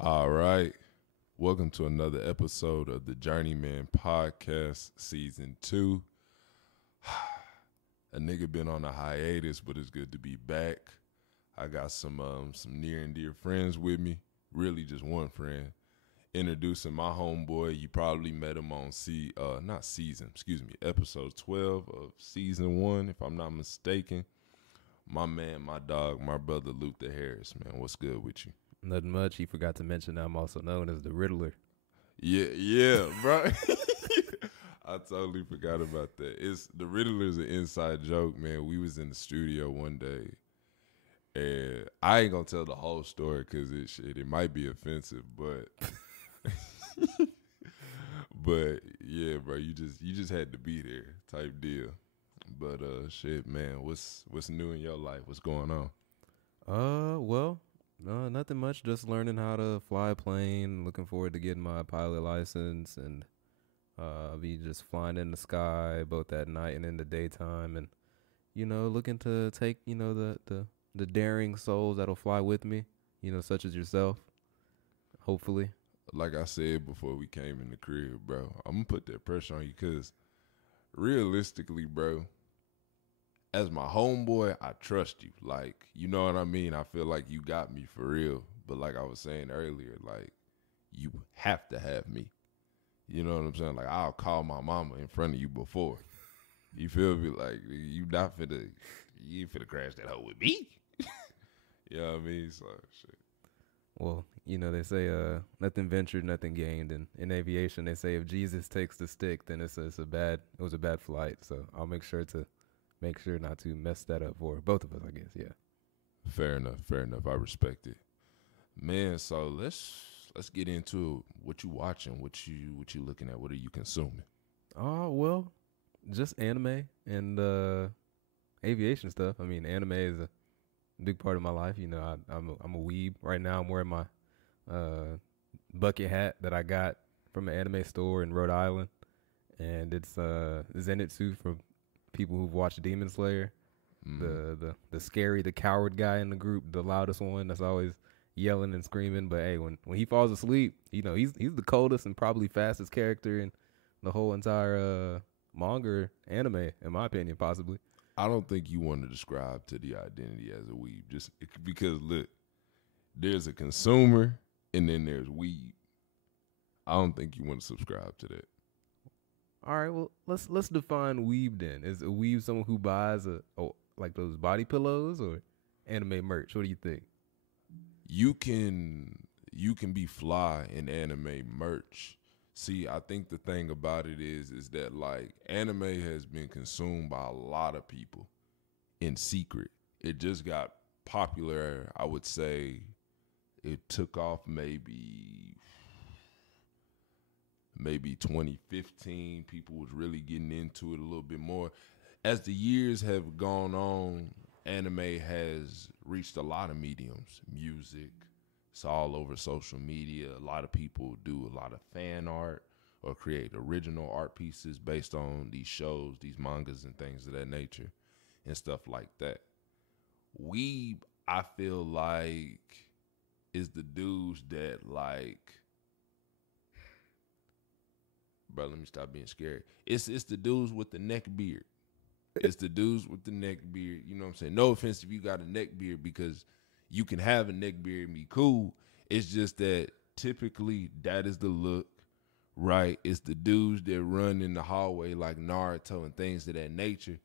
All right. Welcome to another episode of the Journeyman podcast, season 2. A nigga been on a hiatus, but it's good to be back. I got some near and dear friends with me. Really just one friend. Introducing my homeboy. You probably met him on episode 12 of season 1, if I'm not mistaken. My man, my dog, my brother Luther Harris, man. What's good with you? Nothing much. He forgot to mention I'm also known as the Riddler. Yeah, bro. I totally forgot about that. The Riddler's an inside joke, man. We was in the studio one day, and I ain't gonna tell the whole story because it might be offensive, but but yeah, bro, you just had to be there, type deal. But shit, man, what's new in your life? What's going on? No, nothing much. Just learning how to fly a plane. Looking forward to getting my pilot license, and be just flying in the sky both at night and in the daytime, and looking to take the daring souls that'll fly with me, such as yourself. Hopefully. Like I said before we came in the crib, bro, I'm gonna put that pressure on you because realistically, bro, as my homeboy, I trust you. Like, you know what I mean? I feel like you got me for real. But like I was saying earlier, like, you have to have me. You know what I'm saying? Like, I'll call my mama in front of you before. You feel me? Like, you ain't finna crash that hoe with me. You know what I mean? So, shit. Well, they say nothing ventured, nothing gained. And in aviation, they say if Jesus takes the stick, then it was a bad flight. So I'll make sure not to mess that up for both of us, I guess. Yeah. Fair enough. I respect it. Man, so let's get into what you watching, what you looking at, what are you consuming? Well, just anime and aviation stuff. I mean, anime is a big part of my life. I'm a weeb. Right now I'm wearing my bucket hat that I got from an anime store in Rhode Island. And it's Zenitsu from people who've watched Demon Slayer, the scary, the coward guy in the group, the loudest one that's always yelling and screaming. But hey, when he falls asleep, he's the coldest and probably fastest character in the whole entire manga or anime, in my opinion, possibly. I don't think you want to describe to the identity as a weeb, just because look, there's a consumer and then there's weeb. I don't think you want to subscribe to that. All right, well, let's define weeb then. Is a weeb someone who buys like those body pillows or anime merch? What do you think? You can be fly in anime merch. See, I think the thing about it is that like anime has been consumed by a lot of people in secret. It just got popular, I would say it took off maybe 2015, people was really getting into it a little bit more. As the years have gone on, anime has reached a lot of mediums. Music, it's all over social media. A lot of people do a lot of fan art or create original art pieces based on these shows, these mangas and things of that nature and stuff like that. Weeb, I feel like, is the dudes that like, bro, let me stop being scared. It's the dudes with the neck beard. It's the dudes with the neck beard. You know what I'm saying? No offense if you got a neck beard, because you can have a neck beard and be cool. It's just that typically that is the look, right? It's the dudes that run in the hallway like Naruto and things of that nature.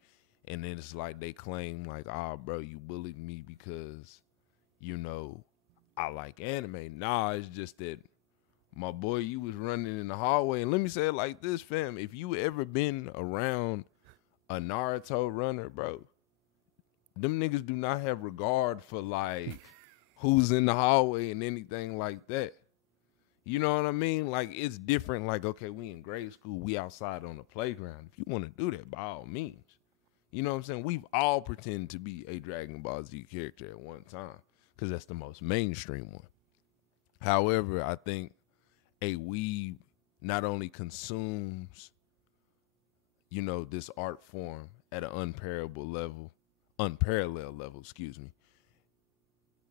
And then it's like they claim like, bro, you bullied me because, I like anime. Nah, it's just that, my boy, you was running in the hallway. And let me say it like this, fam. If you ever been around a Naruto runner, bro, them niggas do not have regard for, like, who's in the hallway and anything like that. You know what I mean? Like, it's different. Like, okay, we in grade school. We outside on the playground. If you want to do that, by all means. You know what I'm saying? We've all pretended to be a Dragon Ball Z character at one time because that's the most mainstream one. However, I think a weeb not only consumes, this art form at an unparalleled level,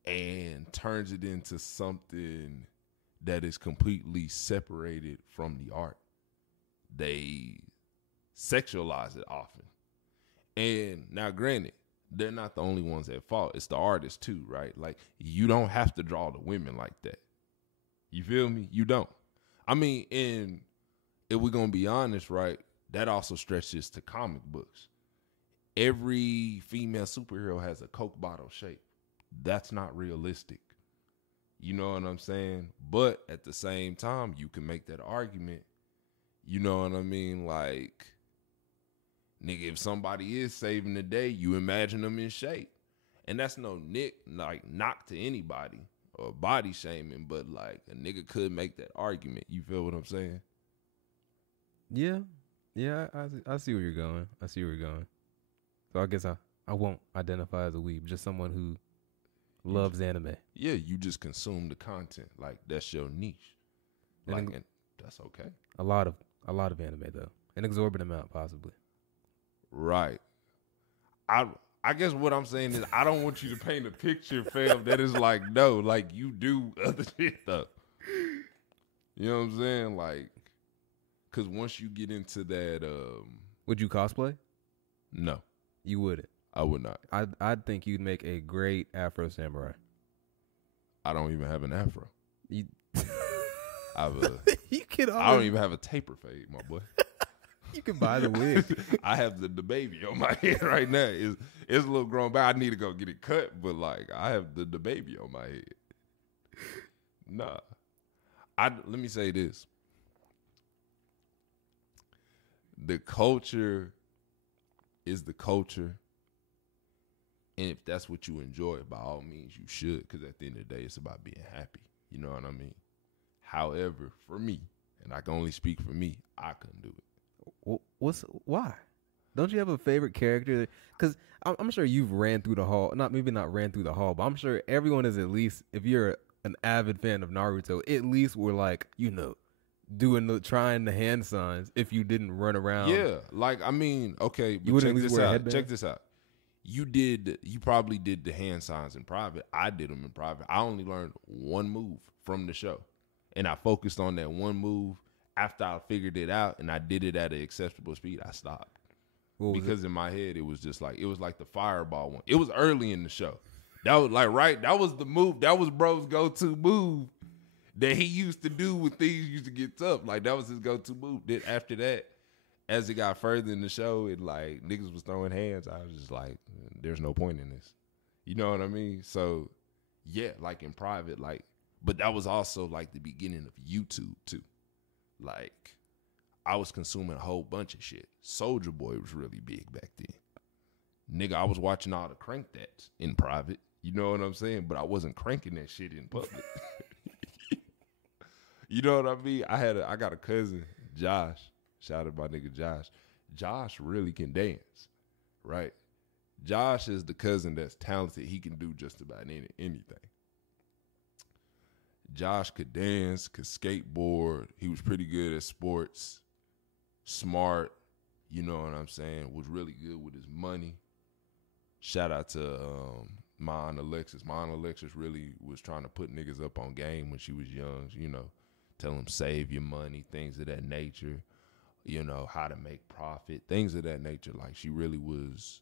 and turns it into something that is completely separated from the art. They sexualize it often. And now, granted, they're not the only ones at fault. It's the artists too, right? Like, you don't have to draw the women like that. You feel me? You don't. I mean, and if we're going to be honest, right, that also stretches to comic books. Every female superhero has a Coke bottle shape. That's not realistic. You know what I'm saying? But at the same time, you can make that argument. You know what I mean? Like, nigga, if somebody is saving the day, you imagine them in shape. And that's no knock to anybody or body shaming, but like a nigga could make that argument. You feel what I'm saying? Yeah. Yeah, I see where you're going. I see where you're going. So I guess I won't identify as a weeb, just someone who loves anime. Yeah, you just consume the content. Like, that's your niche. Like, and that's okay. A lot of anime though. An exorbitant amount, possibly. Right. I guess what I'm saying is I don't want you to paint a picture, fam, that is like, no, like you do other shit though. You know what I'm saying? Like, cause once you get into that would you cosplay? No. You wouldn't. I would not. I'd think you'd make a great Afro samurai. I don't even have an afro. You I don't even have a taper fade, my boy. You can buy the wig. I have the baby on my head right now. It's a little grown back. I need to go get it cut, but like I have the baby on my head. Nah. Let me say this. The culture is the culture. And if that's what you enjoy, by all means, you should. Because at the end of the day, it's about being happy. You know what I mean? However, for me, and I can only speak for me, I couldn't do it. Why? Don't you have a favorite character? Because I'm sure you've ran through the hall. Maybe not ran through the hall, but I'm sure everyone is at least, if you're an avid fan of Naruto, at least we're like, trying the hand signs if you didn't run around. Yeah, like, I mean, okay, but you wouldn't at least wear a headband? Check this out. You probably did the hand signs in private. I did them in private. I only learned one move from the show. And I focused on that one move. After I figured it out and I did it at an acceptable speed, I stopped. Because in my head, it was like the fireball one. It was early in the show. That was like, right, that was the move. That was bro's go-to move that he used to do when things used to get tough. Like, that was his go-to move. Then after that, as it got further in the show and like niggas was throwing hands, I was just like, there's no point in this. You know what I mean? So, yeah, like in private, like, but that was also like the beginning of YouTube too. Like, I was consuming a whole bunch of shit. Soulja Boy was really big back then. Nigga, I was watching all the Crank That's in private. You know what I'm saying? But I wasn't cranking that shit in public. You know what I mean? I got a cousin, Josh. Shout out my nigga Josh. Josh really can dance, right? Josh is the cousin that's talented. He can do just about anything. Josh could dance, could skateboard. He was pretty good at sports. Smart, you know what I'm saying? Was really good with his money. Shout out to my Aunt Alexis. My Aunt Alexis really was trying to put niggas up on game when she was young. You know, tell them save your money, things of that nature. You know, how to make profit, things of that nature. Like, she really was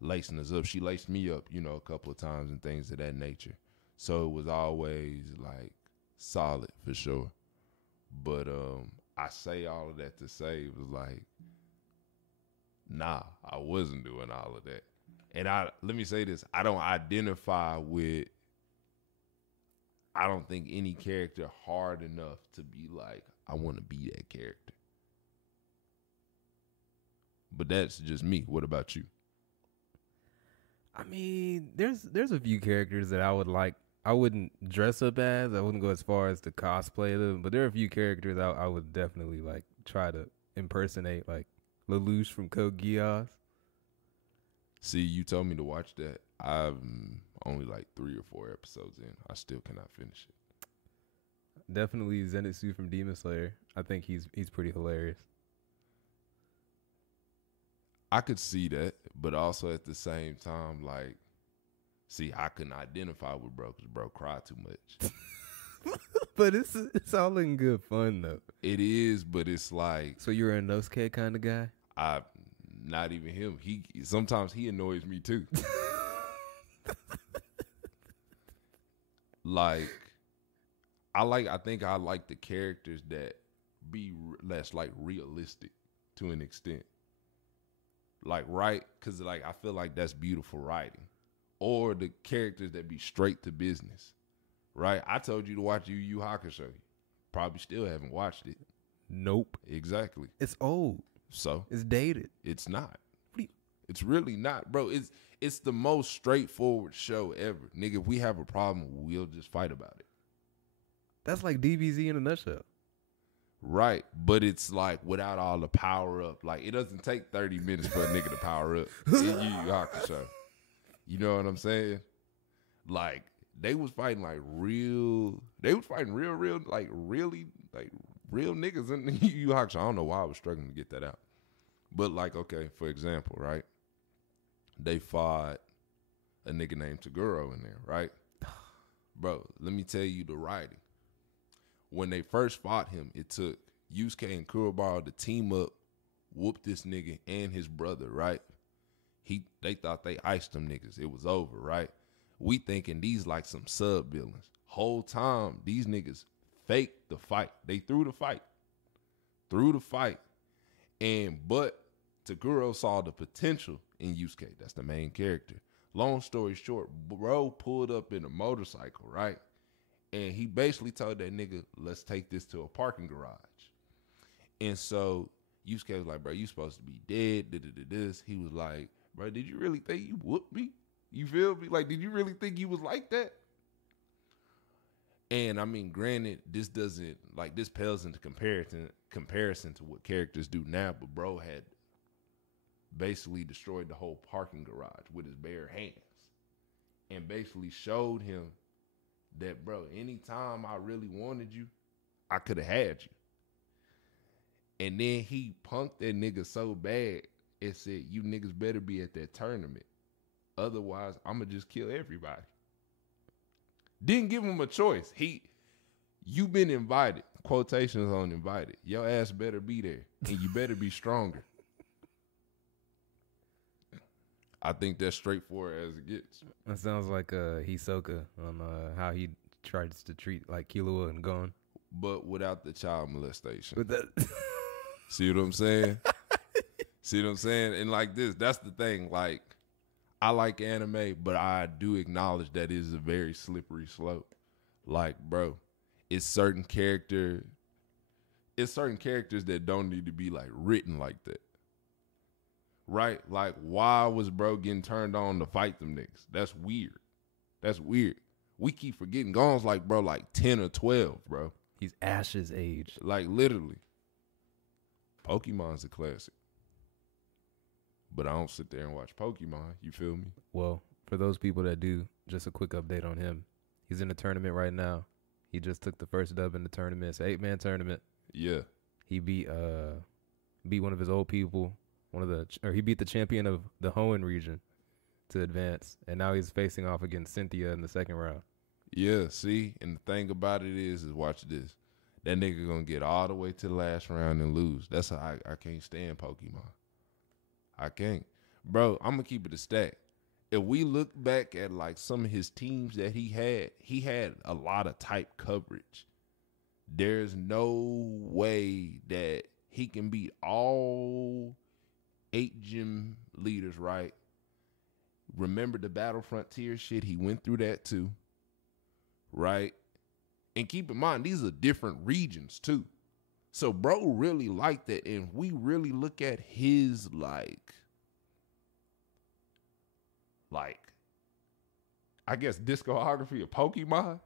lacing us up. She laced me up, you know, a couple of times and things of that nature. So it was always like solid for sure. But I say all of that to say it was like, nah, I wasn't doing all of that. And let me say this, I don't identify with, I don't think any character hard enough to be like, I want to be that character. But that's just me. What about you? I mean, there's a few characters that I would like. I wouldn't dress up as. I wouldn't go as far as to cosplay them. But there are a few characters I would definitely like try to impersonate, like Lelouch from Code Geass. See, you told me to watch that. I'm only like 3 or 4 episodes in. I still cannot finish it. Definitely Zenitsu from Demon Slayer. I think he's pretty hilarious. I could see that, but also at the same time, like, see, I couldn't identify with bro because bro cried too much. But it's all in good fun though. It is, but it's like So you're a Nosuke kind of guy? not even him. He sometimes he annoys me too. Like I think I like the characters that be less like realistic to an extent. Like right, because like I feel like that's beautiful writing, or the characters that be straight to business. Right, I told you to watch Yu Yu Hakusho. Probably still haven't watched it. Nope. Exactly. It's old. So It's dated. it's not. It's really not, bro. It's the most straightforward show ever, nigga. If we have a problem, we'll just fight about it. That's like DBZ in a nutshell. Right, but it's like without all the power up. Like it doesn't take 30 minutes for a nigga to power up in Yu Yu Hakusho. You know what I'm saying? Like they was fighting like real. They was fighting real, like really, like real niggas in Yu Yu Hakusho. I don't know why I was struggling to get that out. But like, okay, for example, right? They fought a nigga named Taguro in there, right? Bro, let me tell you the writing. When they first fought him, it took Yusuke and Kurobara to team up, whoop this nigga and his brother, right? They thought they iced them niggas. It was over, right? We thinking these like some sub villains. Whole time, these niggas faked the fight. They threw the fight. But Taguro saw the potential in Yusuke. That's the main character. Long story short, bro pulled up in a motorcycle, right? And he basically told that nigga, let's take this to a parking garage. And so Yusuke was like, bro, you supposed to be dead. This. He was like, bro, did you really think you whooped me? You feel me? Like, did you really think you was like that? And I mean, granted, this doesn't, like, this pales into comparison to what characters do now, but bro had basically destroyed the whole parking garage with his bare hands and basically showed him that, bro, anytime I really wanted you, I could have had you. And then he punked that nigga so bad and said, you niggas better be at that tournament. Otherwise, I'm going to just kill everybody. Didn't give him a choice. You been invited. Quotations on invited. Your ass better be there. And you better be stronger. I think that's straightforward as it gets. That sounds like Hisoka on how he tries to treat like Killua and Gon. But without the child molestation. With that See what I'm saying? See what I'm saying? And like this, that's the thing. Like, I like anime, but I do acknowledge that it is a very slippery slope. Like, bro, it's certain characters that don't need to be like written like that. Right? Like, why was bro getting turned on to fight them niggas? That's weird. We keep forgetting. Gon's like, bro, like 10 or 12, bro. He's Ash's age. Like, literally. Pokemon's a classic. But I don't sit there and watch Pokemon. You feel me? Well, for those people that do, just a quick update on him. He's in the tournament right now. He just took the first dub in the tournament. It's an 8-man tournament. Yeah. He beat one of his old people. He beat the champion of the Hoenn region to advance, and now he's facing off against Cynthia in the second round. Yeah, see, and the thing about it is watch this. That nigga gonna get all the way to the last round and lose. That's how I can't stand Pokemon. I can't. Bro, I'm gonna keep it a stack. If we look back at like some of his teams that he had a lot of type coverage. There's no way that he can beat all 8 gym leaders, right? Remember the Battle Frontier shit? He went through that too, right? And keep in mind, these are different regions too. So bro really liked that. And we really look at his like, I guess discography of Pokemon,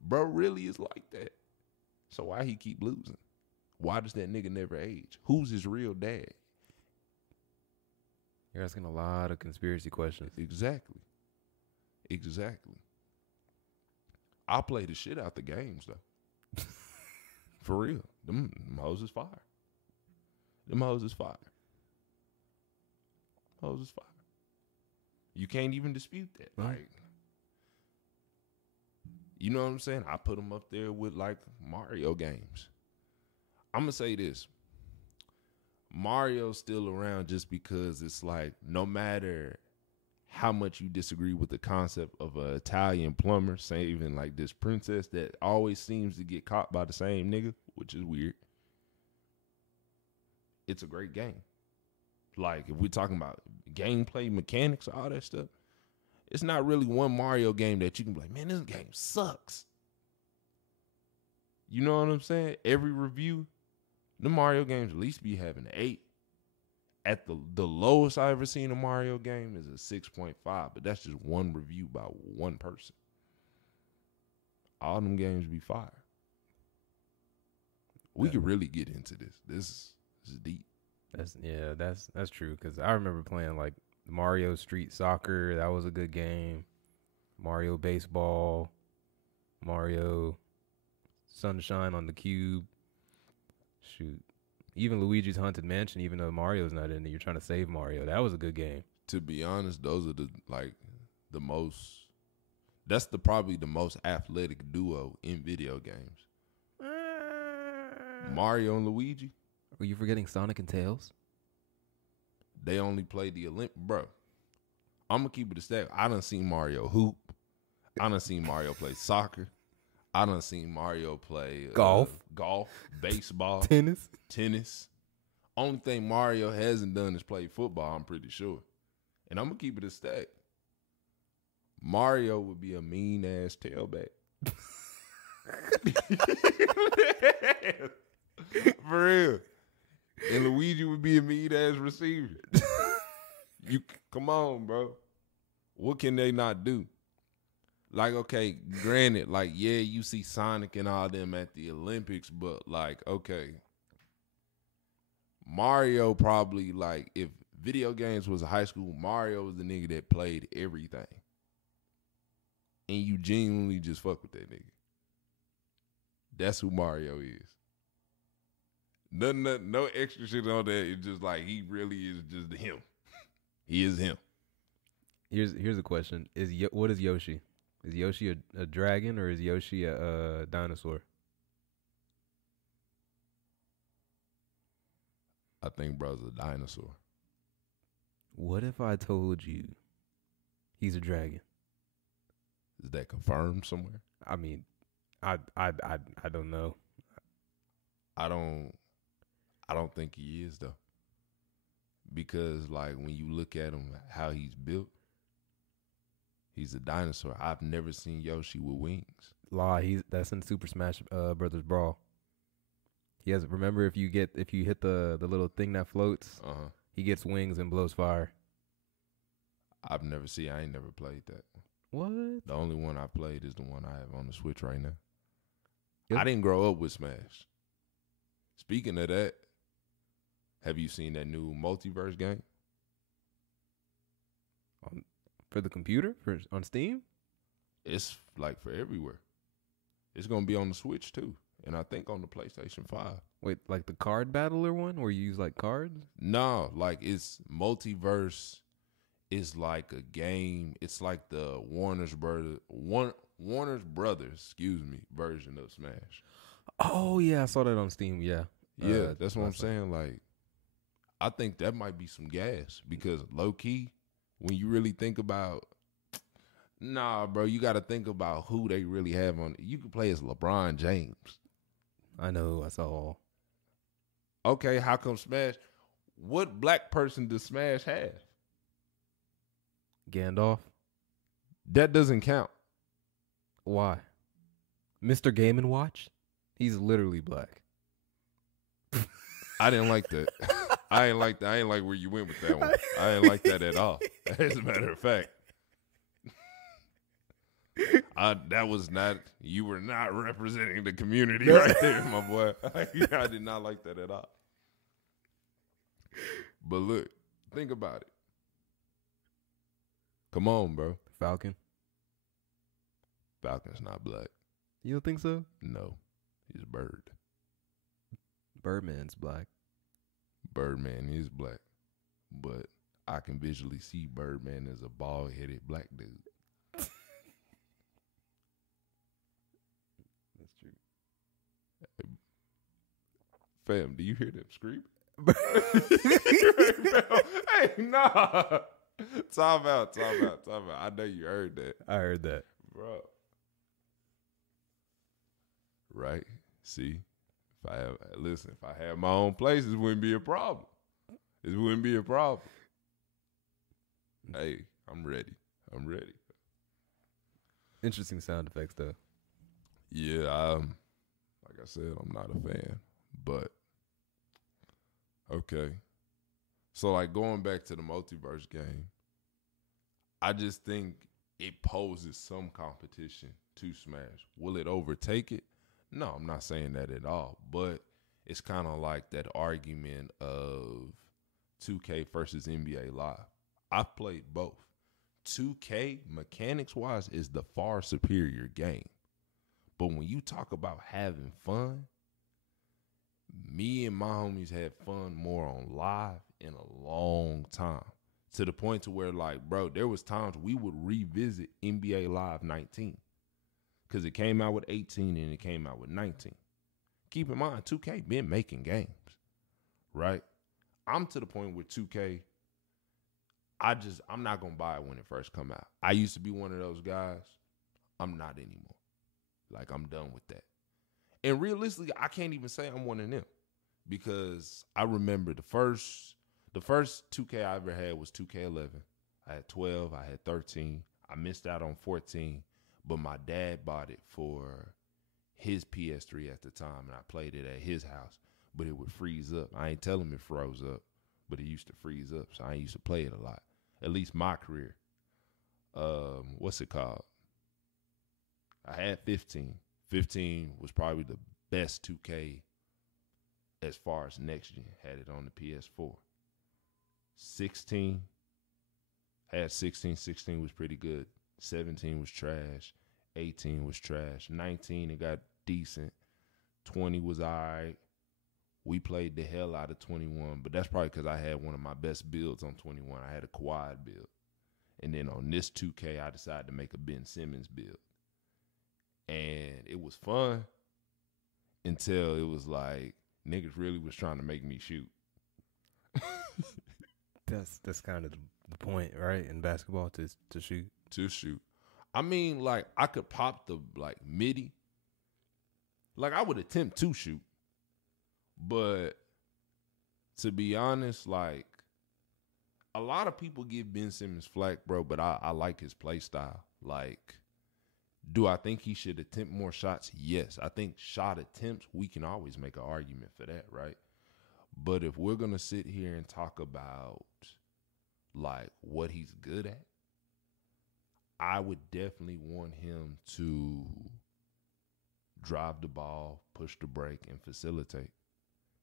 bro really is like that. So why he keep losing? Why does that nigga never age? Who's his real dad? You're asking a lot of conspiracy questions. Exactly. I play the shit out the games though. For real. Them hoes is fire. Hoes is fire. You can't even dispute that. Like, You know what I'm saying? I put them up there with like Mario games. I'm gonna say this. Mario's still around just because it's like no matter how much you disagree with the concept of an Italian plumber saving like this princess that always seems to get caught by the same nigga, which is weird. It's a great game. Like if we're talking about gameplay, mechanics, all that stuff, it's not really one Mario game that you can be like, man, this game sucks. You know what I'm saying? Every review, the Mario games at least be having an 8. At the lowest I ever seen a Mario game is a 6.5, but that's just one review by one person. All them games be fire. We could really get into this. This is deep. That's true. Because I remember playing like Mario Street Soccer. That was a good game. Mario Baseball. Mario Sunshine on the Cube. Shoot. Even Luigi's Haunted Mansion, even though Mario's not in it, you're trying to save Mario. That was a good game. To be honest, those are the most. That's probably the most athletic duo in video games. Mario and Luigi. Were you forgetting Sonic and Tails? They only played the Olympic, bro. I'm gonna keep it a stack. I done seen Mario hoop. I done seen Mario play soccer. I done seen Mario play golf, baseball, tennis. Only thing Mario hasn't done is play football, I'm pretty sure. And I'm going to keep it a stack. Mario would be a mean-ass tailback. For real. And Luigi would be a mean-ass receiver. Come on, bro. What can they not do? Like, okay, granted, like, yeah, you see Sonic and all them at the Olympics, but, like, okay. Mario probably, like, if video games was a high school, Mario was the nigga that played everything. And you genuinely just fuck with that nigga. That's who Mario is. Nothing, no extra shit on that. It's just like, he really is just him. He is him. Here's a question. What is Yoshi? Is Yoshi a dragon or is Yoshi a dinosaur? I think bro's a dinosaur. What if I told you he's a dragon? Is that confirmed somewhere? I mean, I don't know. I don't think he is though. Because like when you look at him, how he's built, he's a dinosaur. I've never seen Yoshi with wings. That's in Super Smash Brothers Brawl. He has. Remember, if you hit the little thing that floats, he gets wings and blows fire. I ain't never played that. What? The only one I played is the one I have on the Switch right now. Yep. I didn't grow up with Smash. Speaking of that, have you seen that new multiverse game? For the computer? On Steam? It's like for everywhere. It's going to be on the Switch too. And I think on the PlayStation 5. Wait, like the card battler one where you use like cards? No, like it's multiverse is like a game. It's like the Warner's Brothers, version of Smash. Oh yeah, I saw that on Steam. Yeah. Yeah, that's what I'm saying. Like, I think that might be some gas because low key, when you really think about, nah, bro, you got to think about who they really have on. You could play as LeBron James. I know. I saw. Okay, how come Smash? What black person does Smash have? Gandalf. That doesn't count. Why? Mr. Game & Watch? He's literally black. I didn't like that. I ain't like that. I ain't like where you went with that one. I ain't like that at all. As a matter of fact. You were not representing the community right there, my boy. I did not like that at all. But look, think about it. Come on, bro. Falcon's not black. You don't think so? No, he's a bird. Birdman's black. Birdman is black. But I can visually see Birdman as a bald-headed black dude. Fam, do you hear them screaming? Hey, nah. Time out. I know you heard that. I heard that. Bro. Right? See? If I had my own place, this wouldn't be a problem. Hey, I'm ready. Interesting sound effects, though. Yeah, like I said, I'm not a fan. But, okay. So, like, going back to the multiverse game, I just think it poses some competition to Smash. Will it overtake it? No, I'm not saying that at all. But it's kind of like that argument of 2K versus NBA Live. I've played both. 2K, mechanics-wise, is the far superior game. But when you talk about having fun, me and my homies had fun more on live in a long time. To the point to where, like, bro, there was times we would revisit NBA Live 19. Because it came out with 18 and it came out with 19. Keep in mind, 2K been making games, right? I'm to the point with 2K, I'm not going to buy it when it first come out. I used to be one of those guys. I'm not anymore. Like, I'm done with that. And realistically, I can't even say I'm one of them. Because I remember the first 2K I ever had was 2K11. I had 12. I had 13. I missed out on 14. But my dad bought it for his PS3 at the time, and I played it at his house. But it would freeze up. I ain't telling him it froze up, but it used to freeze up, so I used to play it a lot. At least my career. What's it called? I had 15. 15 was probably the best 2K as far as next gen. Had it on the PS4. 16. Had 16. 16 was pretty good. 17 was trash. 18 was trash. 19, it got decent. 20 was all right. We played the hell out of 21, but that's probably because I had one of my best builds on 21. I had a quad build. And then on this 2K, I decided to make a Ben Simmons build. And it was fun until it was like niggas really was trying to make me shoot. That's kind of the point, right? In basketball, to shoot. To shoot. I mean, like, I could pop the, like, midi. Like, I would attempt to shoot. But to be honest, like, a lot of people give Ben Simmons flack, bro, but I like his play style. Like, do I think he should attempt more shots? Yes. I think shot attempts, we can always make an argument for that, right? But if we're going to sit here and talk about, like, what he's good at, I would definitely want him to drive the ball, push the break, and facilitate.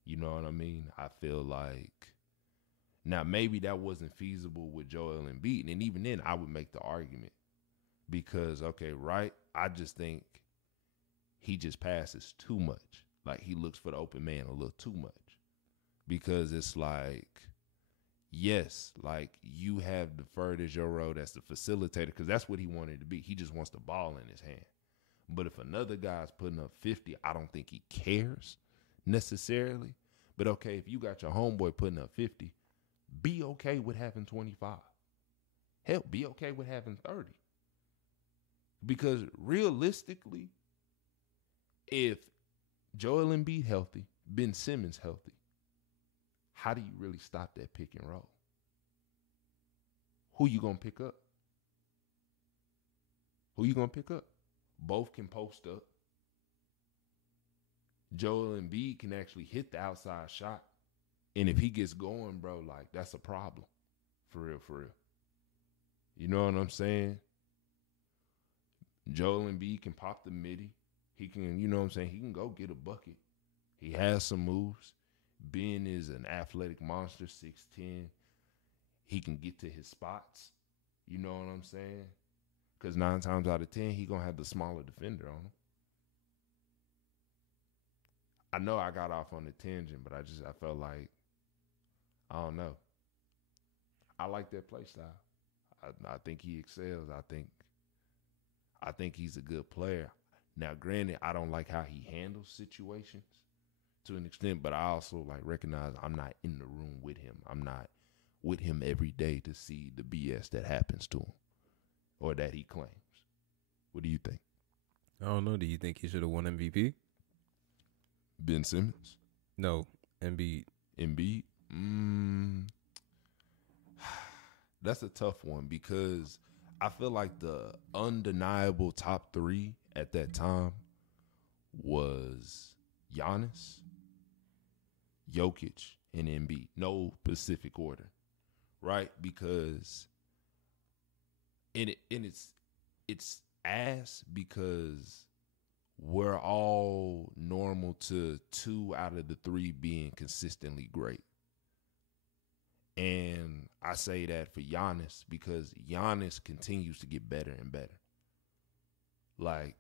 You know what I mean? I feel like, now maybe that wasn't feasible with Joel Embiid, and even then I would make the argument because, okay, right, I just think he just passes too much. Like, he looks for the open man a little too much because it's like, yes, like, you have deferred as your role as the facilitator because that's what he wanted to be. He just wants the ball in his hand. But if another guy's putting up 50, I don't think he cares necessarily. But, okay, if you got your homeboy putting up 50, be okay with having 25. Hell, be okay with having 30. Because realistically, if Joel Embiid healthy, Ben Simmons healthy, how do you really stop that pick and roll? Who you going to pick up? Both can post up. Joel Embiid can actually hit the outside shot. And if he gets going, bro, like, that's a problem. For real. You know what I'm saying? Joel Embiid can pop the midi. He can, you know what I'm saying? He can go get a bucket. He has some moves. Ben is an athletic monster, 6'10". He can get to his spots. You know what I'm saying? Because 9 times out of 10, he going to have the smaller defender on him. I know I got off on the tangent, but I felt like, I don't know. I like that play style. I think he excels. I think he's a good player. Now, granted, I don't like how he handles situations. to an extent, but I also like recognize I'm not in the room with him. I'm not with him every day to see the BS that happens to him or that he claims. What do you think? I don't know. Do you think he should have won MVP? Ben Simmons? No, Embiid. Embiid? That's a tough one because I feel like the undeniable top three at that time was Giannis, Jokic, and Embiid. No specific order, right? Because it's ass because we're all normal to 2 out of the 3 being consistently great. And I say that for Giannis because Giannis continues to get better and better. Like,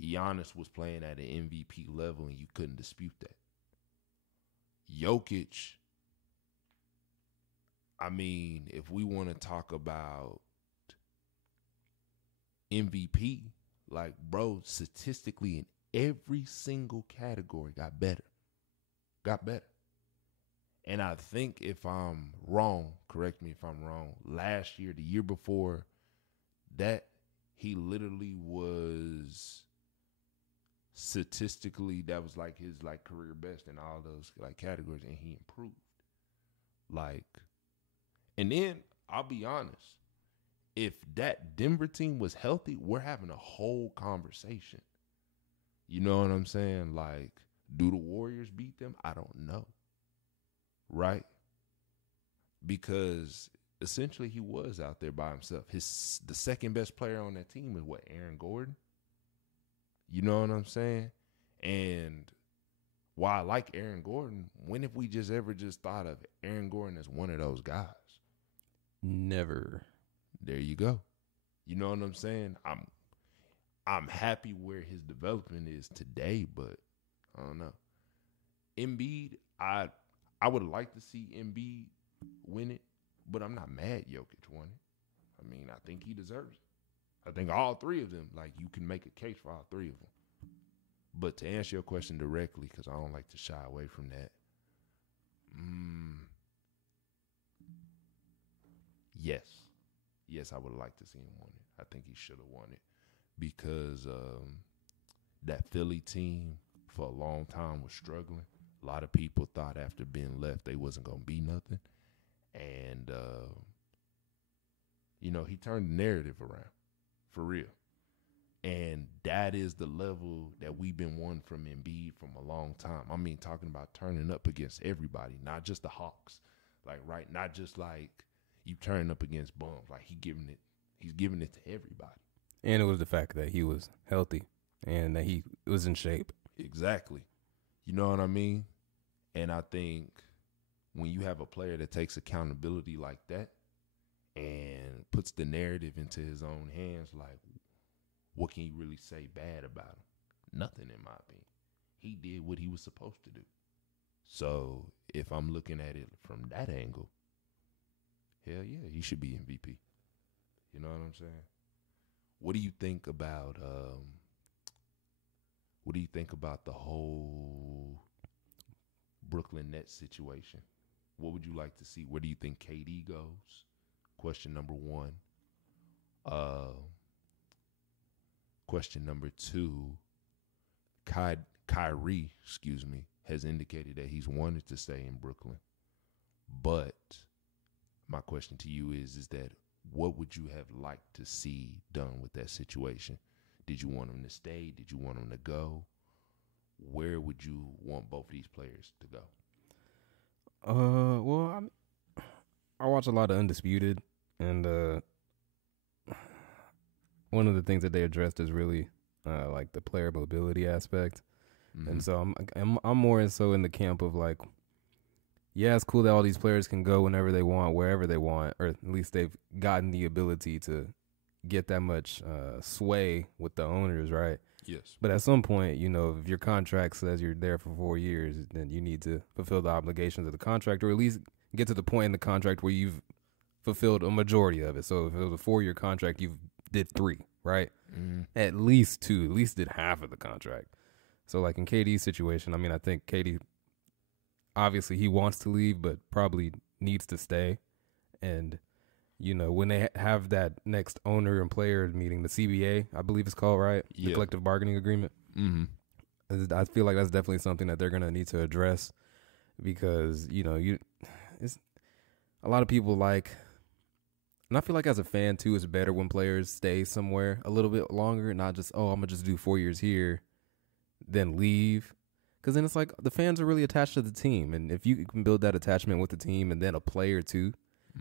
Giannis was playing at an MVP level and you couldn't dispute that. Jokic, I mean, if we want to talk about MVP, like, bro, statistically in every single category got better. And I think if I'm wrong, correct me if I'm wrong, last year, the year before that, he literally was statistically, that was like his like career best in all those like categories, and he improved. Like, and then I'll be honest, if that Denver team was healthy, we're having a whole conversation. You know what I'm saying? Like, do the Warriors beat them? I don't know. Right? Because essentially he was out there by himself. The second best player on that team is what, Aaron Gordon? You know what I'm saying? And while I like Aaron Gordon, when have we just ever just thought of Aaron Gordon as one of those guys? Never. There you go. You know what I'm saying? I'm happy where his development is today, but I don't know. Embiid, I would like to see Embiid win it, but I'm not mad Jokic won it. I mean, I think he deserves it. I think all 3 of them, like, you can make a case for all 3 of them. But to answer your question directly, because I don't like to shy away from that, yes. Yes, I would like to see him win it. I think he should have won it because that Philly team for a long time was struggling. A lot of people thought after being left they wasn't going to be nothing. And, he turned the narrative around for real. And that is the level that we've been wanting from Embiid from a long time. I mean, talking about turning up against everybody, not just the Hawks. Like, right, not just like you turn up against bums. Like, he's giving it to everybody. And it was the fact that he was healthy and that he was in shape. Exactly. You know what I mean? And I think when you have a player that takes accountability like that and puts the narrative into his own hands, like, what can you really say bad about him? Nothing, in my opinion. He did what he was supposed to do. So if I'm looking at it from that angle, hell yeah, he should be MVP. You know what I'm saying? What do you think about the whole Brooklyn Nets situation? What would you like to see? Where do you think KD goes? Question number 1. Question number 2, Kyrie, has indicated that he's wanted to stay in Brooklyn. But my question to you is that what would you have liked to see done with that situation? Did you want him to stay? Did you want him to go? Where would you want both of these players to go? Well, I watch a lot of Undisputed, and one of the things that they addressed is really like the player mobility aspect. Mm-hmm. And so I'm more so in the camp of like, yeah, it's cool that all these players can go whenever they want, wherever they want, or at least they've gotten the ability to get that much sway with the owners, right? Yes. But at some point, if your contract says you're there for 4 years, then you need to fulfill the obligations of the contract, or at least get to the point in the contract where you've fulfilled a majority of it. So if it was a 4-year contract, you did 3, right? Mm-hmm. At least 2, at least did half of the contract. So like in KD's situation, I mean, I think KD obviously he wants to leave, but probably needs to stay. And when they have that next owner and player meeting, the CBA, I believe it's called, right? The collective bargaining agreement. Mm-hmm. I feel like that's definitely something that they're gonna need to address because it's a lot of people like, and I feel like as a fan too, it's better when players stay somewhere a little bit longer, not just I'm gonna just do 4 years here, then leave. Because then it's like the fans are really attached to the team, and if you can build that attachment with the team and then a player too,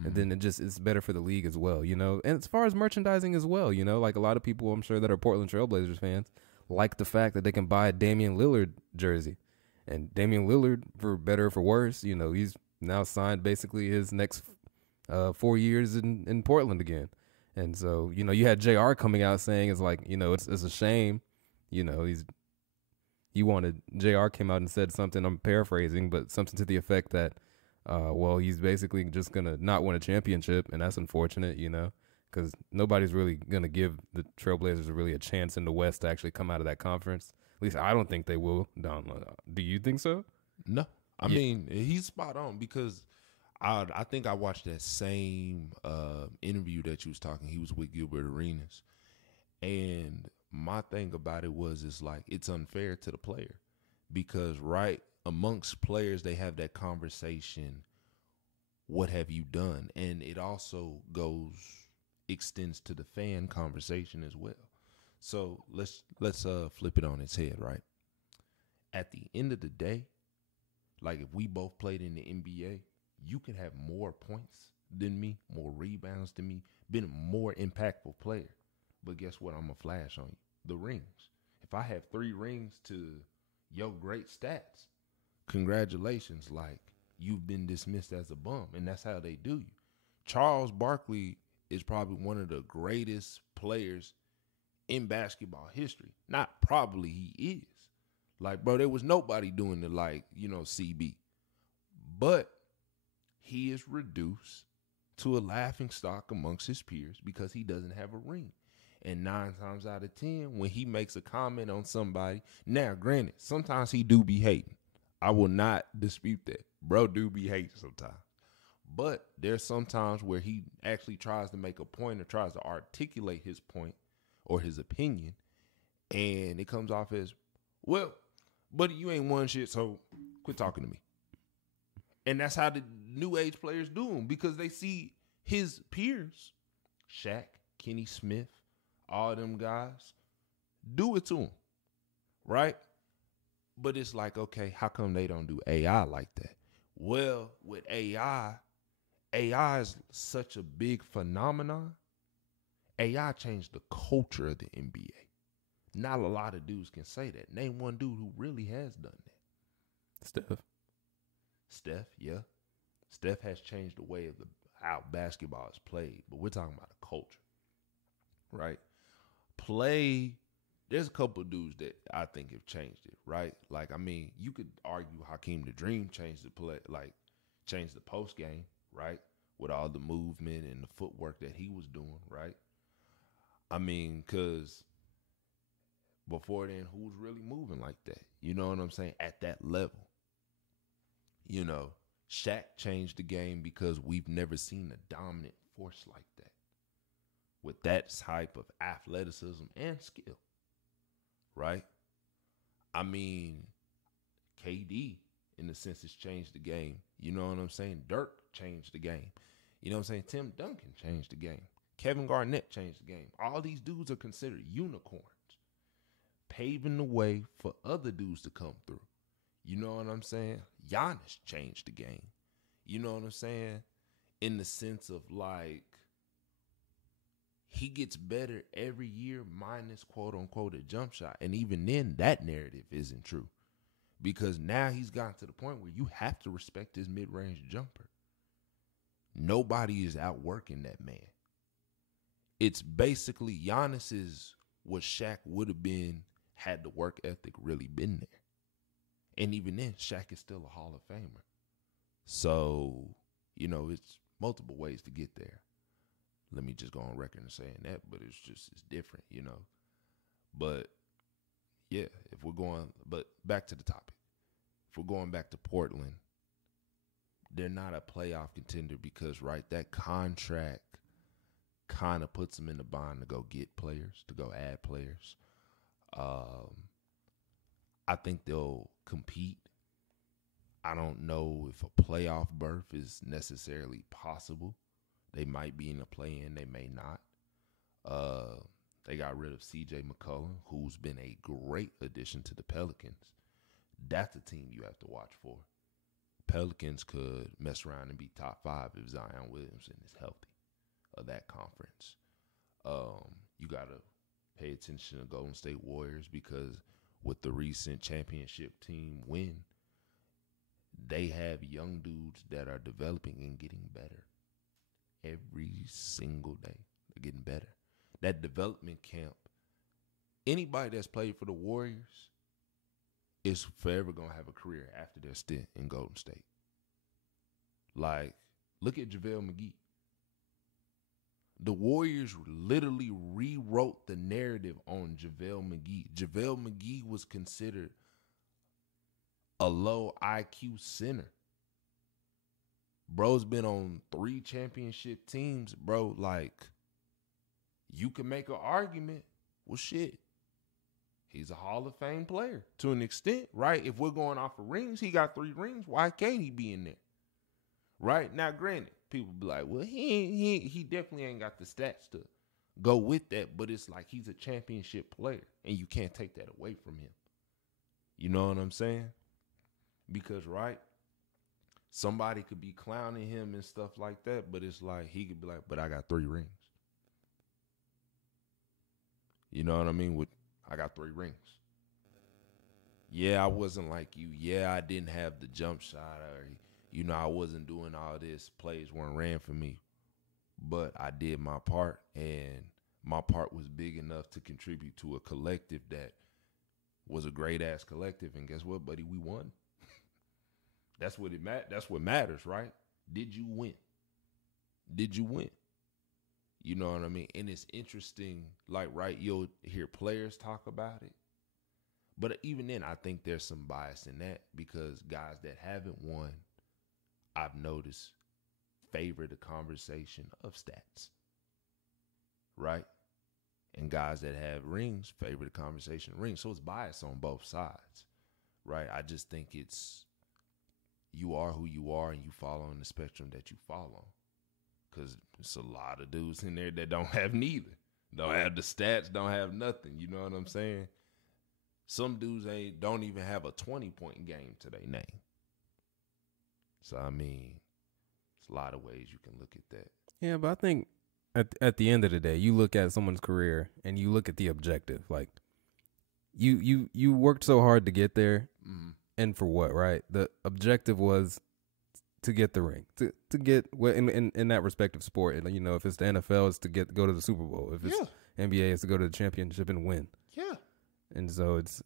and then it's better for the league as well, And as far as merchandising as well, like a lot of people I'm sure that are Portland Trailblazers fans like the fact that they can buy a Damian Lillard jersey, and Damian Lillard, for better or for worse, he's now signed basically his next 4 years in Portland again, and so you had JR coming out saying it's like it's a shame, he wanted JR came out and said something, I'm paraphrasing, but something to the effect that he's basically just gonna not win a championship, and that's unfortunate, because nobody's really gonna give the Trailblazers really a chance in the West to actually come out of that conference. At least I don't think they will. Do you think so? No, I mean he's spot on because I think I watched that same interview that you was talking. He was with Gilbert Arenas, and my thing about it was it's like it's unfair to the player because right amongst players they have that conversation, what have you done? And it also extends to the fan conversation as well. So let's flip it on its head, right? At the end of the day, like if we both played in the NBA, you can have more points than me, more rebounds than me, been a more impactful player. But guess what? I'm a flash on you. The rings. If I have 3 rings to your great stats, congratulations. Like you've been dismissed as a bum, and that's how they do you. Charles Barkley is probably one of the greatest players in basketball history. Not probably, he is. Like, bro, there was nobody doing the CB. But he is reduced to a laughing stock amongst his peers because he doesn't have a ring. And 9 times out of 10, when he makes a comment on somebody, now granted, sometimes he do be hating. I will not dispute that. Bro do be hating sometimes. But there's sometimes where he actually tries to make a point or tries to articulate his point or his opinion, and it comes off as, well, buddy, you ain't won shit, so quit talking to me. And that's how the new age players do him because they see his peers, Shaq, Kenny Smith, all them guys, do it to him, right? But it's like, okay, how come they don't do AI like that? Well, with AI is such a big phenomenon. AI changed the culture of the NBA. Not a lot of dudes can say that. Name one dude who really has done that. Steph, yeah. Steph has changed the way of how basketball is played, but we're talking about a culture, right? There's a couple of dudes that I think have changed it, right? Like, I mean, you could argue Hakeem the Dream changed the play, like changed the post game, right? With all the movement and the footwork that he was doing, right? I mean, because before then, who was really moving like that? You know what I'm saying? At that level. Shaq changed the game because we've never seen a dominant force like that with that type of athleticism and skill, right? I mean, KD, in a sense, has changed the game. You know what I'm saying? Dirk changed the game. You know what I'm saying? Tim Duncan changed the game. Kevin Garnett changed the game. All these dudes are considered unicorns, paving the way for other dudes to come through. You know what I'm saying? Giannis changed the game. You know what I'm saying? In the sense of like, he gets better every year minus quote unquote a jump shot. And even then, that narrative isn't true. Because now he's gotten to the point where you have to respect his mid-range jumper. Nobody is outworking that man. It's basically Giannis is what Shaq would have been had the work ethic really been there. And even then, Shaq is still a Hall of Famer. So, it's multiple ways to get there. Let me just go on record and saying that, but it's different, But, yeah, if we're going, but back to the topic. If we're going back to Portland, they're not a playoff contender because, right, that contract kind of puts them in the bind to go get players, to go add players. I think they'll compete. I don't know if a playoff berth is necessarily possible. They might be in a play-in, they may not. They got rid of CJ McCollum, who's been a great addition to the Pelicans. That's a team you have to watch for. Pelicans could mess around and be top 5 if Zion Williamson is healthy of that conference. You got to pay attention to Golden State Warriors because with the recent championship team win, they have young dudes that are developing and getting better. Every single day, they're getting better. That development camp, anybody that's played for the Warriors is forever going to have a career after their stint in Golden State. Like, look at JaVale McGee. The Warriors literally rewrote the narrative on JaVale McGee. JaVale McGee was considered a low IQ center. Bro's been on 3 championship teams, bro. Like, you can make an argument. Well, shit. He's a Hall of Fame player to an extent, right? If we're going off of rings, he got 3 rings. Why can't he be in there? Right? Now, granted, people be like, well, he definitely ain't got the stats to go with that, but it's like he's a championship player, and you can't take that away from him. You know what I'm saying? Because, right, somebody could be clowning him and stuff like that, but it's like he could be like, but I got 3 rings. You know what I mean? I got 3 rings. Yeah, I wasn't like you. Yeah, I didn't have the jump shot, or, you know, I wasn't doing all this. Plays weren't ran for me. But I did my part, and my part was big enough to contribute to a collective that was a great-ass collective. And guess what, buddy? We won. That's what that's what matters, right? Did you win? Did you win? You know what I mean? And it's interesting, like, right, you'll hear players talk about it. But even then, I think there's some bias in that because guys that haven't won, I've noticed, favor the conversation of stats, right? And guys that have rings favor the conversation of rings. So it's bias on both sides, right? I just think it's you are who you are and you fall on the spectrum that you fall on. Because it's a lot of dudes in there that don't have neither. Don't have the stats, don't have nothing. You know what I'm saying? Some dudes don't even have a 20-point game to their name. So, I mean, it's a lot of ways you can look at that. Yeah, but I think at the end of the day, you look at someone's career and you look at the objective. Like, you worked so hard to get there, and for what, right? The objective was to get the ring, to get in that respective sport. And, you know, if it's the NFL, it's to go to the Super Bowl. If it's NBA, it's to go to the championship and win. Yeah. And so it's,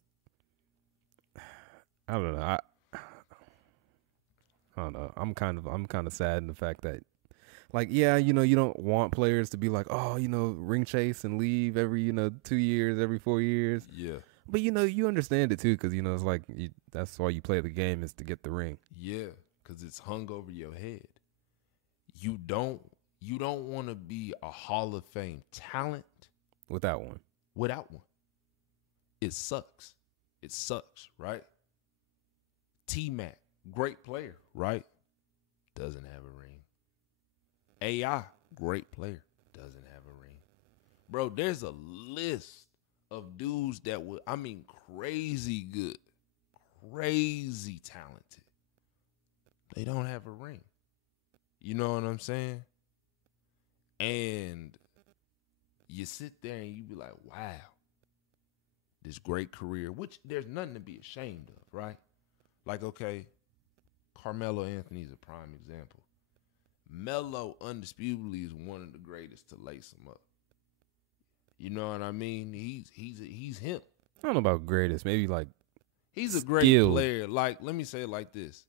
I don't know. I don't know. I'm kind of sad in the fact that, like, yeah, you know, you don't want players to be like, oh, you know, ring chase and leave every, 2 years, every 4 years. Yeah. But, you know, you understand it too, because, you know, it's like that's why you play the game is to get the ring. Yeah, because it's hung over your head. You don't want to be a Hall of Fame talent without one. It sucks. It sucks, right? T-Mac, great player, right? Doesn't have a ring. AI, great player, doesn't have a ring. Bro, there's a list of dudes that would, crazy good, crazy talented. They don't have a ring. You know what I'm saying? And you sit there and you be like, wow, this great career, which there's nothing to be ashamed of, right? Like, okay, Carmelo Anthony's a prime example. Melo undisputably is one of the greatest to lace him up. You know what I mean? He's him. I don't know about greatest, maybe like he's a great player. Like, let me say it like this.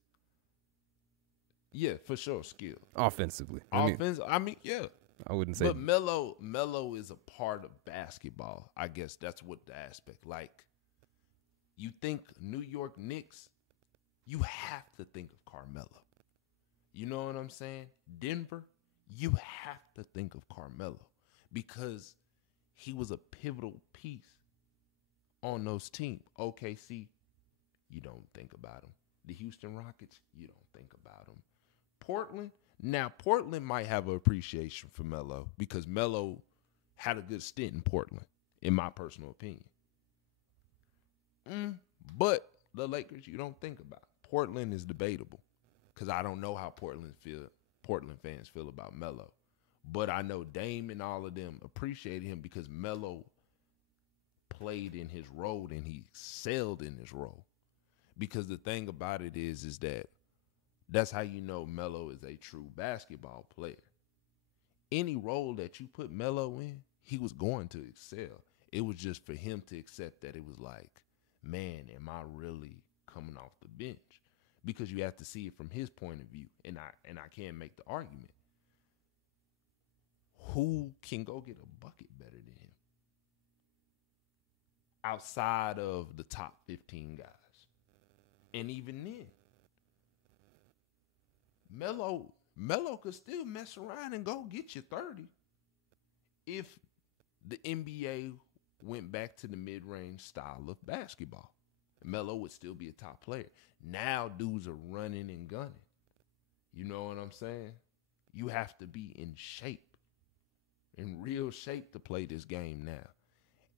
Yeah, for sure, skill. Offensively. Yeah. I wouldn't say. But Melo is a part of basketball. I guess that's what the aspect. Like, You think New York Knicks, you have to think of Carmelo. You know what I'm saying? Denver, you have to think of Carmelo because he was a pivotal piece on those teams. OKC, you don't think about him. The Houston Rockets, you don't think about him. Portland, now Portland might have an appreciation for Melo because Melo had a good stint in Portland, in my personal opinion. But the Lakers, you don't think about. Portland is debatable because I don't know how Portland fans feel about Melo. But I know Dame and all of them appreciated him because Melo played in his role and he excelled in his role. Because the thing about it is that that's how you know Melo is a true basketball player. Any role that you put Melo in, he was going to excel. It was just for him to accept that it was like, man, am I really coming off the bench? Because you have to see it from his point of view. And I can't make the argument. Who can go get a bucket better than him? Outside of the top 15 guys. And even then, Melo could still mess around and go get you 30 if the NBA went back to the mid-range style of basketball. Melo would still be a top player. Now dudes are running and gunning. You know what I'm saying? You have to be in shape, in real shape to play this game now.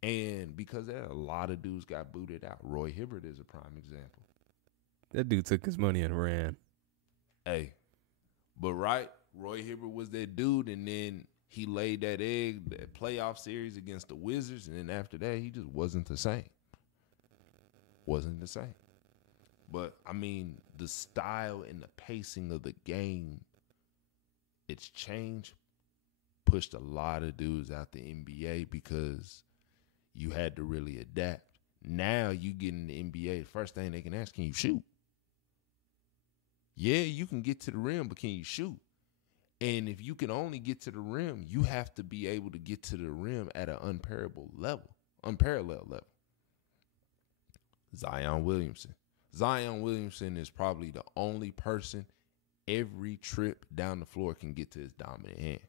And because a lot of dudes got booted out. Roy Hibbert is a prime example. That dude took his money and ran. Hey, but right, Roy Hibbert was that dude, and then he laid that egg, that playoff series against the Wizards, and then after that, he just wasn't the same. Wasn't the same. But, I mean, the style and the pacing of the game, it's changed, pushed a lot of dudes out the NBA because you had to really adapt. Now you get in the NBA, the first thing they can ask, can you shoot? Yeah, you can get to the rim, but can you shoot? And if you can only get to the rim, you have to be able to get to the rim at an unparalleled level. Zion Williamson. Zion Williamson is probably the only person every trip down the floor can get to his dominant hand.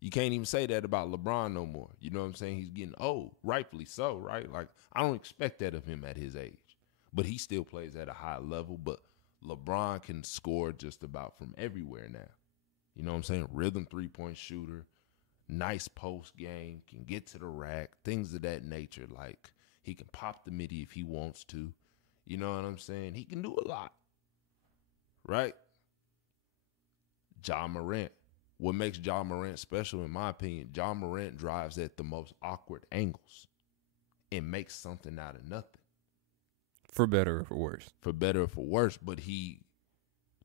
You can't even say that about LeBron no more. You know what I'm saying? He's getting old, rightfully so, right? Like, I don't expect that of him at his age. But he still plays at a high level. But LeBron can score just about from everywhere now. You know what I'm saying? Rhythm three-point shooter, nice post game, can get to the rack, things of that nature. Like, he can pop the midi if he wants to. You know what I'm saying? He can do a lot, right? Ja Morant. What makes Ja Morant special, in my opinion, Ja Morant drives at the most awkward angles and makes something out of nothing. For better or for worse. For better or for worse, but he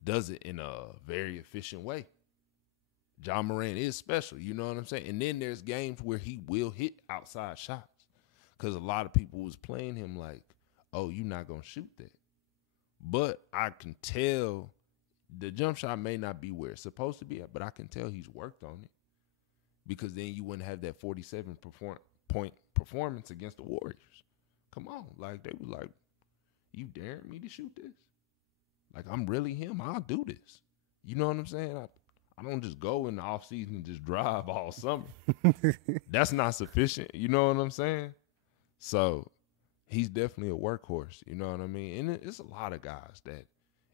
does it in a very efficient way. Ja Morant is special, you know what I'm saying? And then there's games where he will hit outside shots because a lot of people was playing him like, oh, you're not going to shoot that. But I can tell the jump shot may not be where it's supposed to be at, but I can tell he's worked on it because then you wouldn't have that 47-point performance against the Warriors. Come on. Like, they was like, you daring me to shoot this? Like, I'm really him. I'll do this. You know what I'm saying? I don't just go in the offseason and just drive all summer. That's not sufficient. You know what I'm saying? So he's definitely a workhorse. You know what I mean? And it's a lot of guys that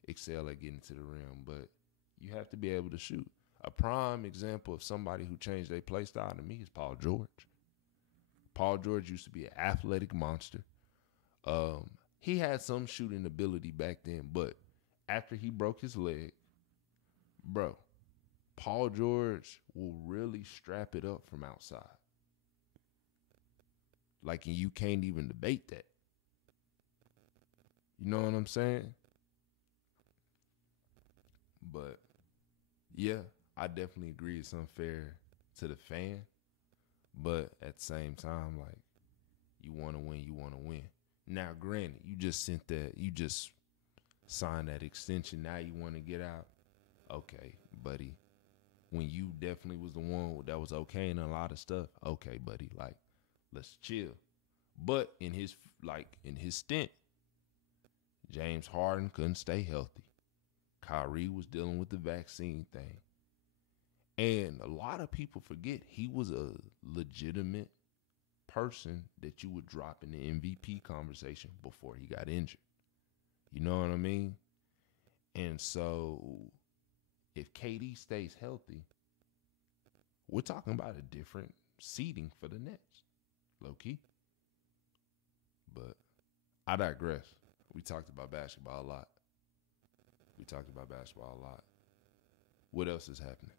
excel at getting to the rim, but you have to be able to shoot. A prime example of somebody who changed their play style to me is Paul George. Paul George used to be an athletic monster. He had some shooting ability back then, but after he broke his leg, bro, Paul George will really strap it up from outside. Like, and you can't even debate that. You know what I'm saying? But, yeah, I definitely agree it's unfair to the fan. But at the same time, like, you want to win, you want to win. Now, granted, you just signed that extension. Now you want to get out. Okay, buddy. When you definitely was the one that was okay in a lot of stuff. Okay, buddy. Like, let's chill. But in his stint, James Harden couldn't stay healthy. Kyrie was dealing with the vaccine thing. And a lot of people forget he was a legitimate person that you would drop in the MVP conversation before he got injured. You know what I mean? And so if KD stays healthy, we're talking about a different seeding for the Nets, low key. But I digress. We talked about basketball a lot. What else is happening?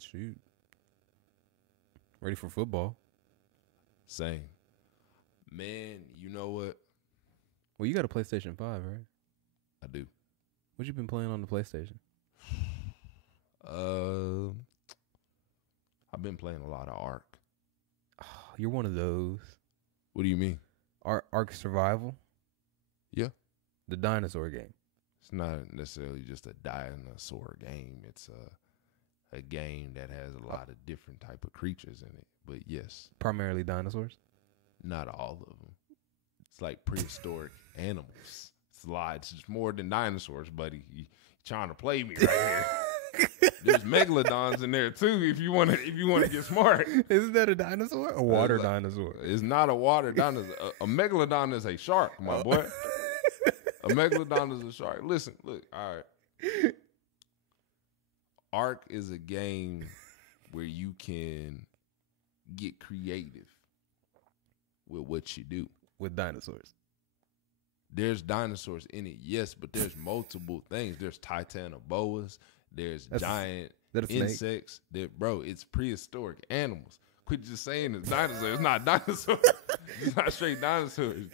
Shoot. Ready for football. Same. Man, you know what? Well, you got a PlayStation 5, right? I do. What you been playing on the PlayStation? I've been playing a lot of Ark. Oh, you're one of those. What do you mean? Ark Survival? Yeah. The dinosaur game. It's not necessarily just a dinosaur game. It's a game that has a lot of different type of creatures in it. But yes. Primarily dinosaurs? Not all of them. It's like prehistoric animals. It's just more than dinosaurs, buddy. You trying to play me right here. There's megalodons in there too. If you want to get smart. Isn't that a dinosaur? A water dinosaur? It's not a water dinosaur. A megalodon is a shark, my boy. A megalodon is a shark. Listen, look. All right. Ark is a game where you can get creative with what you do. With dinosaurs. There's dinosaurs in it, yes, but there's multiple things. There's titanoboas. There's giant insects. Bro, it's prehistoric animals. Quit just saying it's dinosaurs. It's not dinosaurs. It's not straight dinosaurs.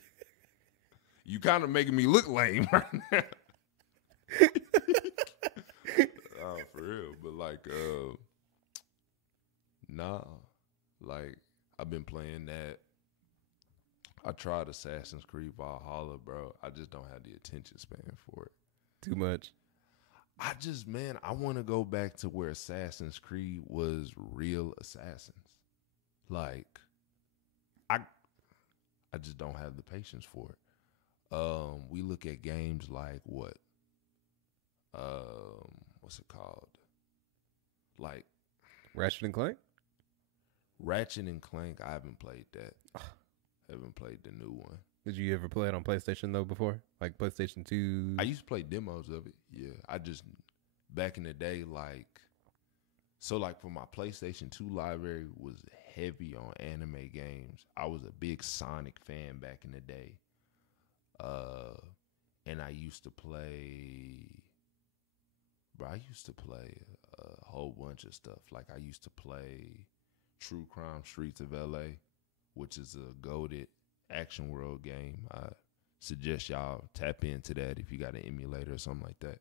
You kind of making me look lame right now. Oh, for real. But like, nah. Like, I've been playing that. I tried Assassin's Creed Valhalla, bro. I just don't have the attention span for it. Too much. I want to go back to where Assassin's Creed was real assassins. Like, I just don't have the patience for it. We look at games like what? What's it called? Like Ratchet and Clank? Ratchet and Clank, I haven't played that. Haven't played the new one. Did you ever play it on PlayStation though before? Like PlayStation 2? I used to play demos of it. Yeah. I just back in the day, like for my PlayStation 2 library was heavy on anime games. I was a big Sonic fan back in the day. And I used to play a whole bunch of stuff. Like I used to play True Crime Streets of LA, which is a goated action world game. I suggest y'all tap into that if you got an emulator or something like that.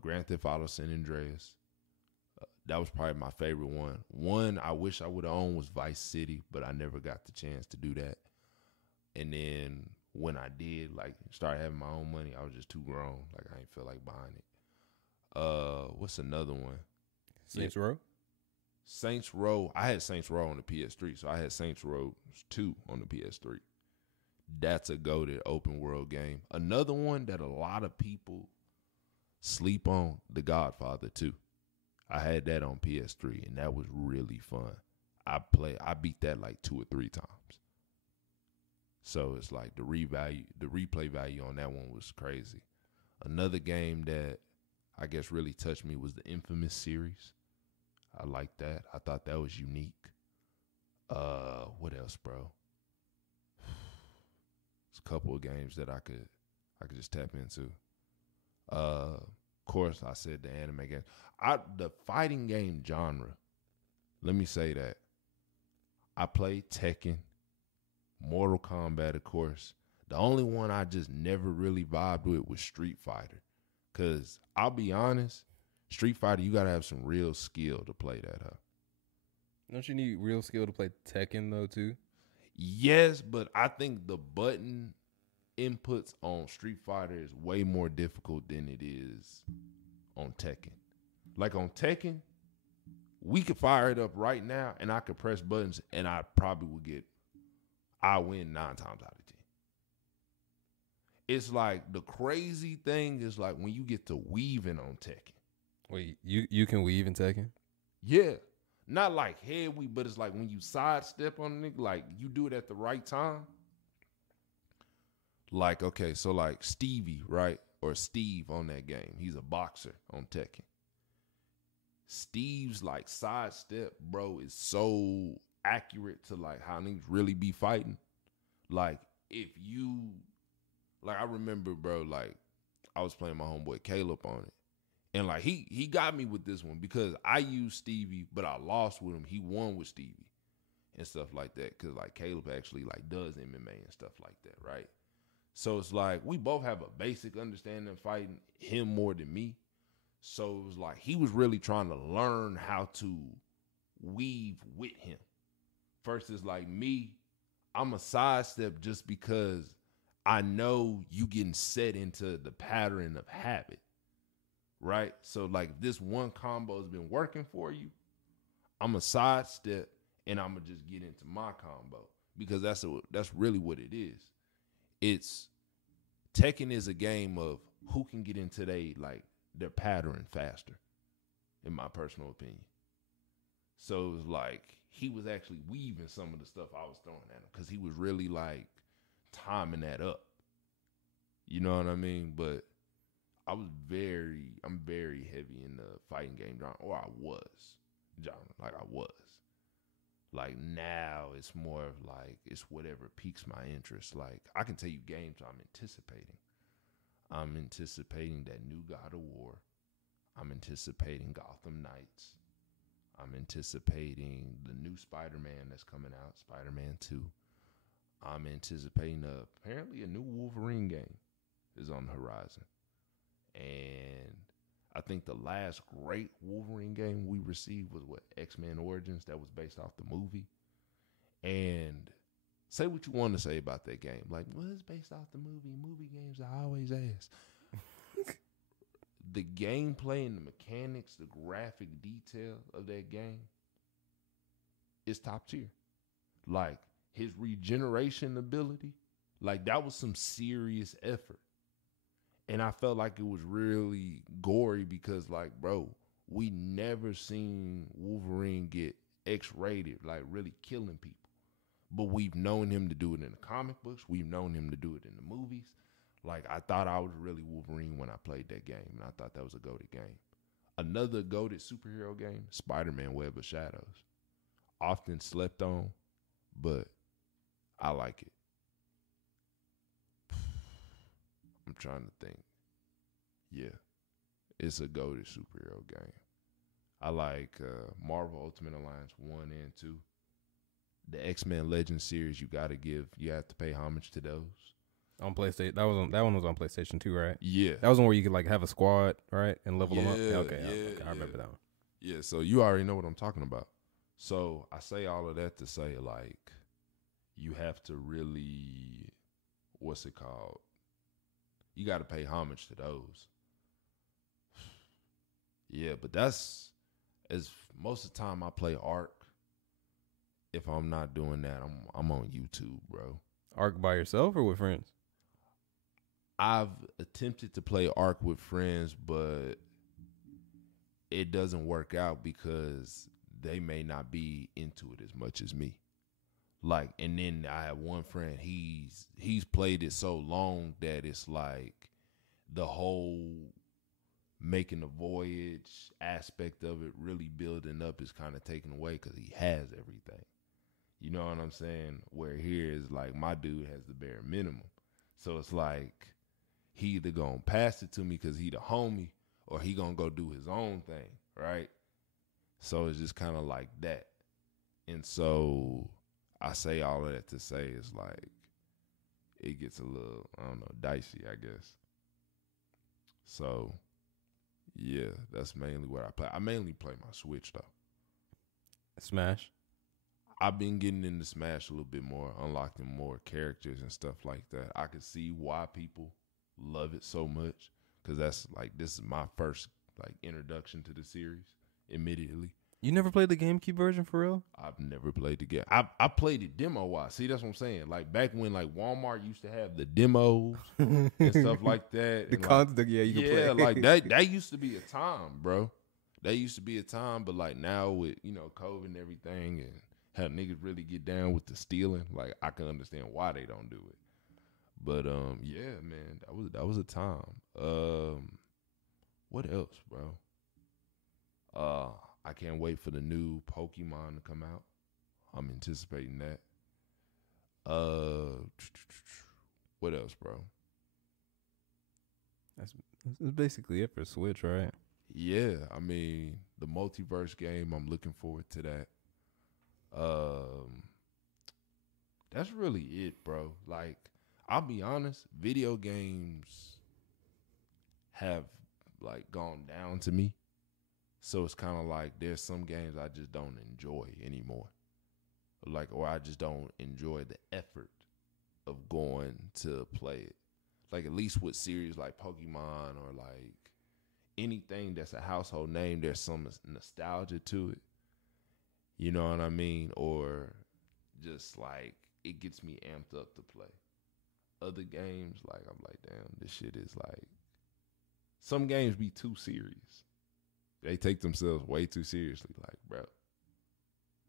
Grand Theft Auto San Andreas. That was probably my favorite one. One I wish I would have owned was Vice City, but I never got the chance to do that. And then when I did, like, start having my own money, I was just too grown. Like, I didn't feel like buying it. What's another one? Saints Row? Saints Row. I had Saints Row on the PS3, so I had Saints Row 2 on the PS3. That's a goated open world game. Another one that a lot of people sleep on, The Godfather 2. I had that on PS3, and that was really fun. I beat that like 2 or 3 times. So it's like the replay value on that one was crazy. Another game that I guess really touched me was the Infamous series. I liked that. I thought that was unique. What else, bro? There's a couple of games that I could just tap into. Of course, I said the anime game. The fighting game genre. Let me say that. I played Tekken, Mortal Kombat, of course. The only one I just never really vibed with was Street Fighter. Because I'll be honest, Street Fighter, you got to have some real skill to play that, huh? Don't you need real skill to play Tekken, though, too? Yes, but I think the button inputs on Street Fighter is way more difficult than it is on Tekken. Like on Tekken, we could fire it up right now, and I could press buttons, and I probably I win 9 times out of 10. It's like the crazy thing is like when you get to weaving on Tekken. Wait, you can weave in Tekken? Yeah. Not like head weave, but it's like when you sidestep on a nigga, like you do it at the right time. Like, okay, so like Stevie, right? Or Steve on that game. He's a boxer on Tekken. Steve's like sidestep, bro, is so accurate to like how niggas really be fighting. Like if you, like I remember, bro, like I was playing my homeboy Caleb on it. And like he got me with this one because I used Stevie, but I lost with him. He won with Stevie and stuff like that. Cause like Caleb actually like does MMA and stuff like that, right? So it's like we both have a basic understanding of fighting, him more than me. So it was like he was really trying to learn how to weave with him. Versus like me, I'm a sidestep just because I know you getting set into the pattern of habit. Right? So like if this one combo has been working for you, I'm a sidestep and I'm gonna just get into my combo because that's really what it is. It's Tekken is a game of who can get into their pattern faster, in my personal opinion. So it was like he was actually weaving some of the stuff I was throwing at him because he was really like timing that up. You know what I mean? But I'm very heavy in the fighting game genre, or I was, like I was. Like now it's more of like, it's whatever piques my interest. Like I can tell you games I'm anticipating. I'm anticipating that new God of War. I'm anticipating Gotham Knights. I'm anticipating the new Spider-Man that's coming out, Spider-Man 2. I'm anticipating apparently a new Wolverine game is on the horizon. And I think the last great Wolverine game we received was X-Men Origins, that was based off the movie. And say what you want to say about that game. Like, well, it's based off the movie. Movie games I always ask. The gameplay and the mechanics, the graphic detail of that game is top tier. Like, his regeneration ability, like that was some serious effort. And I felt like it was really gory because, like, bro, we never seen Wolverine get X-rated, like really killing people. But we've known him to do it in the comic books. We've known him to do it in the movies. Like, I thought I was really Wolverine when I played that game, and I thought that was a goated game. Another goated superhero game, Spider-Man Web of Shadows. Often slept on, but I like it. I'm trying to think. Yeah, it's a goated superhero game. I like Marvel Ultimate Alliance 1 and 2. The X-Men Legends series, you have to pay homage to those. On PlayStation, that one was on PlayStation 2, right? Yeah. That was one where you could like have a squad, right? And level them up. Okay, I remember that one. Yeah, so you already know what I'm talking about. So I say all of that to say, like, you have to really, what's it called? You got to pay homage to those. Yeah, but that's, as most of the time I play Ark. If I'm not doing that, I'm on YouTube, bro. Ark by yourself or with friends? I've attempted to play Ark with friends, but it doesn't work out because they may not be into it as much as me. Like, and then I have one friend, he's played it so long that it's like the whole making the voyage aspect of it really building up is kind of taken away because he has everything. You know what I'm saying? Where here is like my dude has the bare minimum. So it's like he either gonna pass it to me because he the homie or he gonna go do his own thing, right? So it's just kind of like that. And so I say all of that to say it's like it gets a little, I don't know, dicey, I guess. So yeah, that's mainly what I play. I mainly play my Switch though. Smash? I've been getting into Smash a little bit more, unlocking more characters and stuff like that. I can see why people love it so much because that's like, this is my first like introduction to the series immediately. You never played the GameCube version for real? I've never played the game. I played it demo-wise. See, that's what I'm saying. Like back when like Walmart used to have the demos and stuff like that. The and constant, yeah, you can play. Yeah, like that used to be a time, bro. That used to be a time, but like now with, you know, COVID and everything and how niggas really get down with the stealing, like I can understand why they don't do it. But yeah, man, that was a time. What else, bro? I can't wait for the new Pokemon to come out. I'm anticipating that. What else, bro? That's basically it for Switch, right? Yeah, I mean, the multiverse game, I'm looking forward to that. That's really it, bro. Like, I'll be honest, video games have like gone down to me. So it's kind of like there's some games I just don't enjoy anymore. Like, or I just don't enjoy the effort of going to play it. Like, at least with series like Pokemon or like anything that's a household name, there's some nostalgia to it. You know what I mean? Or just like it gets me amped up to play. Other games, like I'm like, damn, this shit is like, some games be too serious. They take themselves way too seriously, like, bro.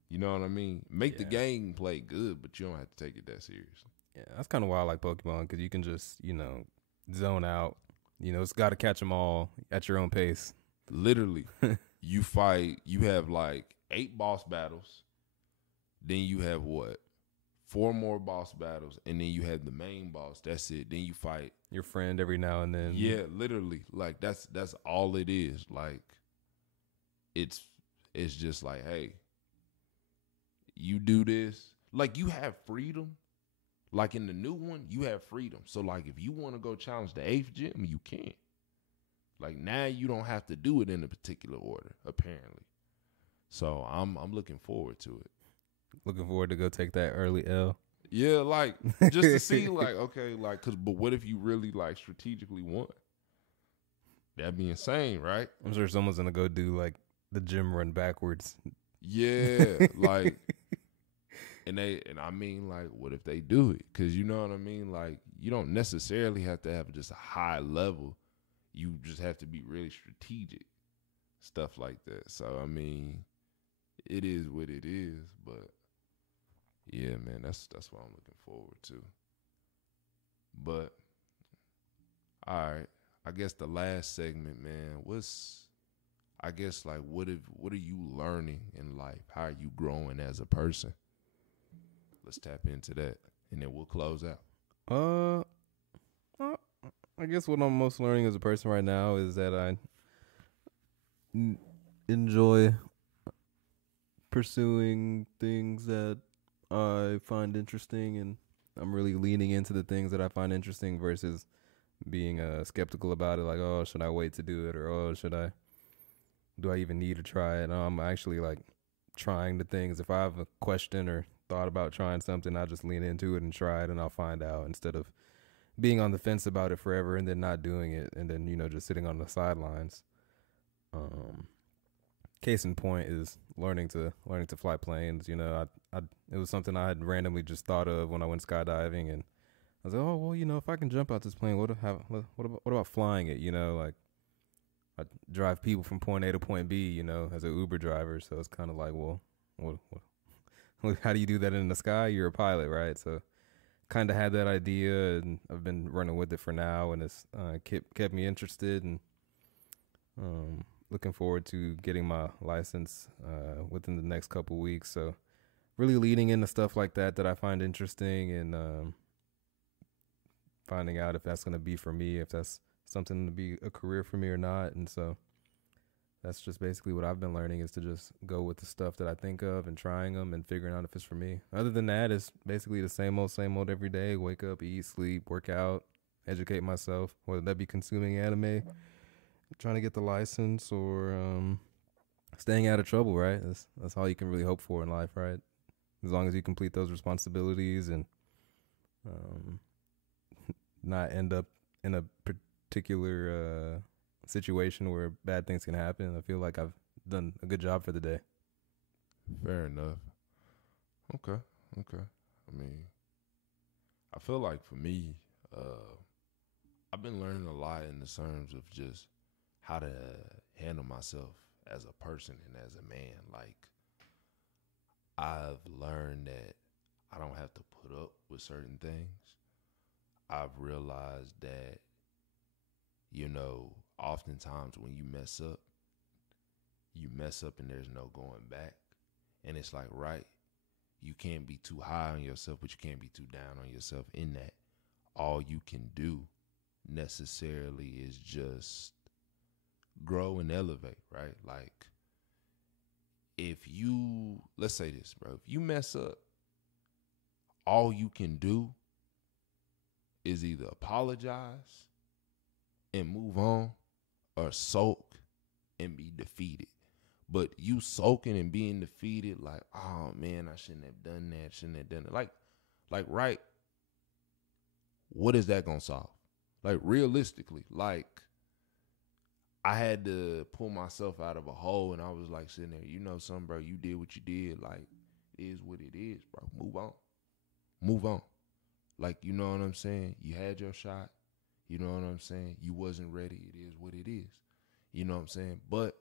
You know what I mean? Make the game play good, but you don't have to take it that seriously. Yeah, that's kind of why I like Pokemon, because you can just, you know, zone out. You know, it's got to catch them all at your own pace. Literally, you have like 8 boss battles. Then you have what? 4 more boss battles, and then you have the main boss. That's it. Then you fight your friend every now and then. Yeah, literally. Like that's all it is. Like it's just like, hey, you do this. Like you have freedom. Like in the new one, you have freedom. So like if you want to go challenge the 8th gym, you can. Like now you don't have to do it in a particular order, apparently. So I'm looking forward to it. Looking forward to go take that early L. Yeah, like just to see, like, okay, like, but what if you really like strategically won? That'd be insane, right? I'm sure someone's gonna go do like the gym run backwards. Yeah, like, and I mean, like, what if they do it? Because you know what I mean. Like, you don't necessarily have to have just a high level. You just have to be really strategic, stuff like that. So I mean, it is what it is, but. Yeah, man, that's what I'm looking forward to. But all right, I guess the last segment, man, I guess like what are you learning in life? How are you growing as a person? Let's tap into that, and then we'll close out. I guess what I'm most learning as a person right now is that I enjoy pursuing things that I find interesting, and I'm really leaning into the things that I find interesting versus being skeptical about it. Like, oh, should I wait to do it, or oh, do I even need to try it? I'm actually like trying the things. If I have a question or thought about trying something, I just lean into it and try it, and I'll find out, instead of being on the fence about it forever and then not doing it, and then, you know, just sitting on the sidelines. Case in point is learning to fly planes. You know, it was something I had randomly just thought of when I went skydiving, and I was like, oh well, you know, if I can jump out this plane, what about flying it? You know, like I drive people from point A to point B, you know, as an Uber driver. So it's kind of like, well, what, how do you do that in the sky? You're a pilot, right? So kind of had that idea, and I've been running with it for now, and it's kept me interested, and looking forward to getting my license within the next couple weeks. So really leading into stuff like that I find interesting, and finding out if that's going to be for me, if that's something to be a career for me or not. And so that's just basically what I've been learning, is to just go with the stuff that I think of and trying them and figuring out if it's for me. Other than that, it's basically the same old every day. Wake up, eat, sleep, work out, educate myself, whether that be consuming anime, trying to get the license, or staying out of trouble, right? That's all you can really hope for in life, right? As long as you complete those responsibilities and not end up in a particular situation where bad things can happen. I feel like I've done a good job for the day. Fair enough. Okay. I mean, I feel like for me, I've been learning a lot in the terms of just how to handle myself as a person and as a man. Like, I've learned that I don't have to put up with certain things. I've realized that, oftentimes when you mess up and there's no going back. And it's like, right, you can't be too high on yourself, but you can't be too down on yourself in that. All you can do necessarily is just grow and elevate, right? Like, let's say this, bro, if you mess up, all you can do is either apologize and move on or sulk and be defeated. But you sulking and being defeated, like, oh man, I shouldn't have done that, Like, right, what is that gonna solve? Like, realistically, like, I had to pull myself out of a hole, and I was like sitting there, something, bro, you did what you did, like, it is what it is, bro. Move on. Like, you know what I'm saying? You had your shot. You know what I'm saying? You wasn't ready. It is what it is. You know what I'm saying? But,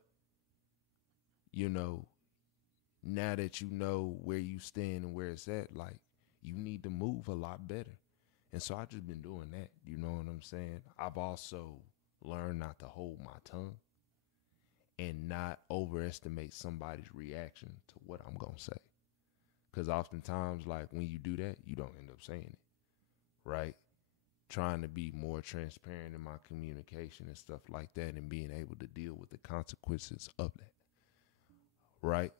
now that you know where you stand and where it's at, like, you need to move a lot better. And so I just been doing that. You know what I'm saying? I've also learned not to hold my tongue and not overestimate somebody's reaction to what I'm going to say. Because oftentimes, like, when you do that, you don't end up saying it, right? Trying to be more transparent in my communication and stuff like that, and being able to deal with the consequences of that, right?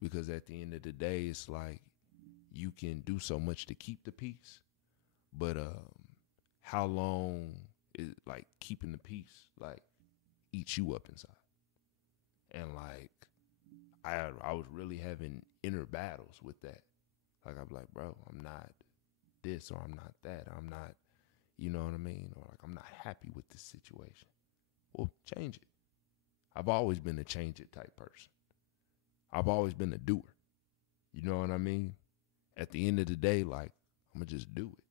Because at the end of the day, it's like you can do so much to keep the peace, but how long is, like, keeping the peace, like, eats you up inside. And, like, I was really having inner battles with that. Like, I'm like, bro, I'm not this or I'm not that. I'm not, you know what I mean? Or, like, I'm not happy with this situation. Well, change it. I've always been a change it type person. I've always been a doer. You know what I mean? At the end of the day, like, I'm going to just do it.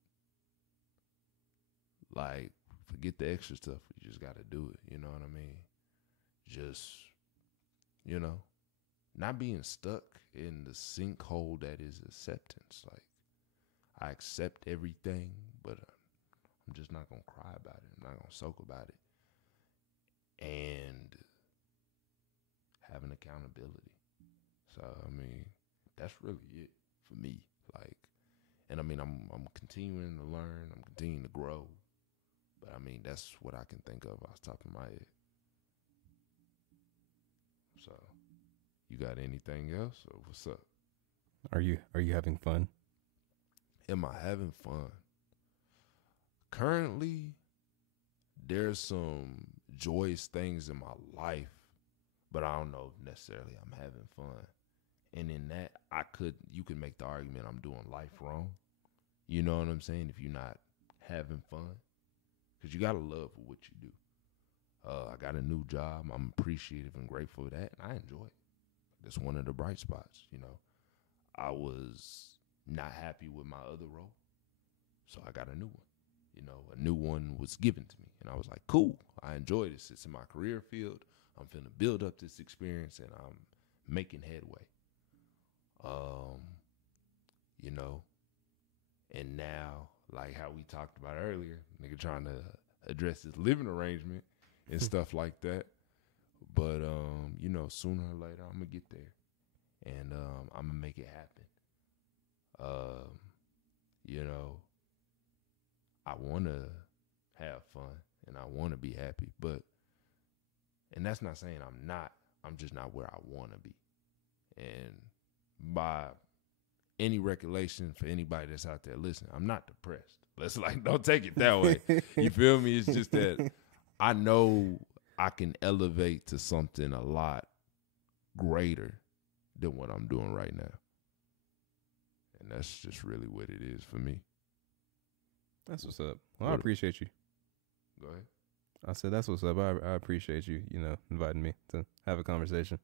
Like, forget the extra stuff. You just got to do it. You know what I mean? Just, not being stuck in the sinkhole that is acceptance. Like, I accept everything, but I'm just not going to cry about it. I'm not going to soak about it. And having accountability. So, I mean, that's really it for me. Like, and I mean, I'm continuing to learn. I'm continuing to grow. But I mean, that's what I can think of off the top of my head. So, you got anything else, or what's up? Are you having fun? Am I having fun? Currently, there's some joyous things in my life, but I don't know if necessarily I'm having fun. And in that, you could make the argument I'm doing life wrong. You know what I'm saying? If you're not having fun, because you gotta love what you do. I got a new job. I'm appreciative and grateful for that, and I enjoy it. That's one of the bright spots. I was not happy with my other role, so I got a new one. A new one was given to me, and I was like, cool, I enjoy this. It's in my career field. I'm finna build up this experience, and I'm making headway. And now, like how we talked about earlier, nigga trying to address his living arrangement and stuff like that. But, sooner or later, I'm going to get there. And I'm going to make it happen. I want to have fun and I want to be happy. And that's not saying I'm not. I'm just not where I want to be. And by any recollection for anybody that's out there listening, I'm not depressed. Let's don't take it that way. You feel me? It's just that I know I can elevate to something a lot greater than what I'm doing right now. And that's just really what it is for me. That's what's up. Well, I appreciate you. Go ahead. I said that's what's up. I appreciate you, inviting me to have a conversation.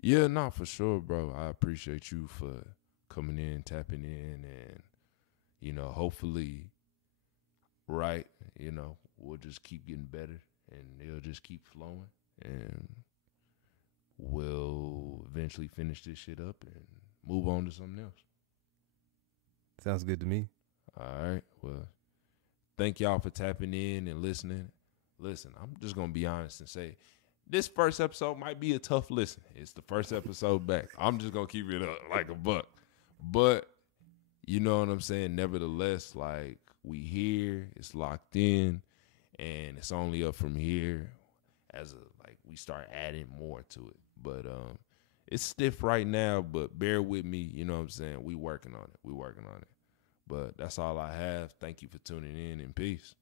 Yeah, no, for sure, bro. I appreciate you for coming in, tapping in, and hopefully, right, we'll just keep getting better, and it'll just keep flowing, and we'll eventually finish this shit up and move on to something else. Sounds good to me. All right. Well, thank y'all for tapping in and listening. Listen, I'm just going to be honest and say this first episode might be a tough listen. It's the first episode back. I'm just going to keep it up like a buck. But you know what I'm saying? Nevertheless, like, we here, it's locked in, and it's only up from here as we start adding more to it. But it's stiff right now, but bear with me. You know what I'm saying? We working on it. But that's all I have. Thank you for tuning in, and peace.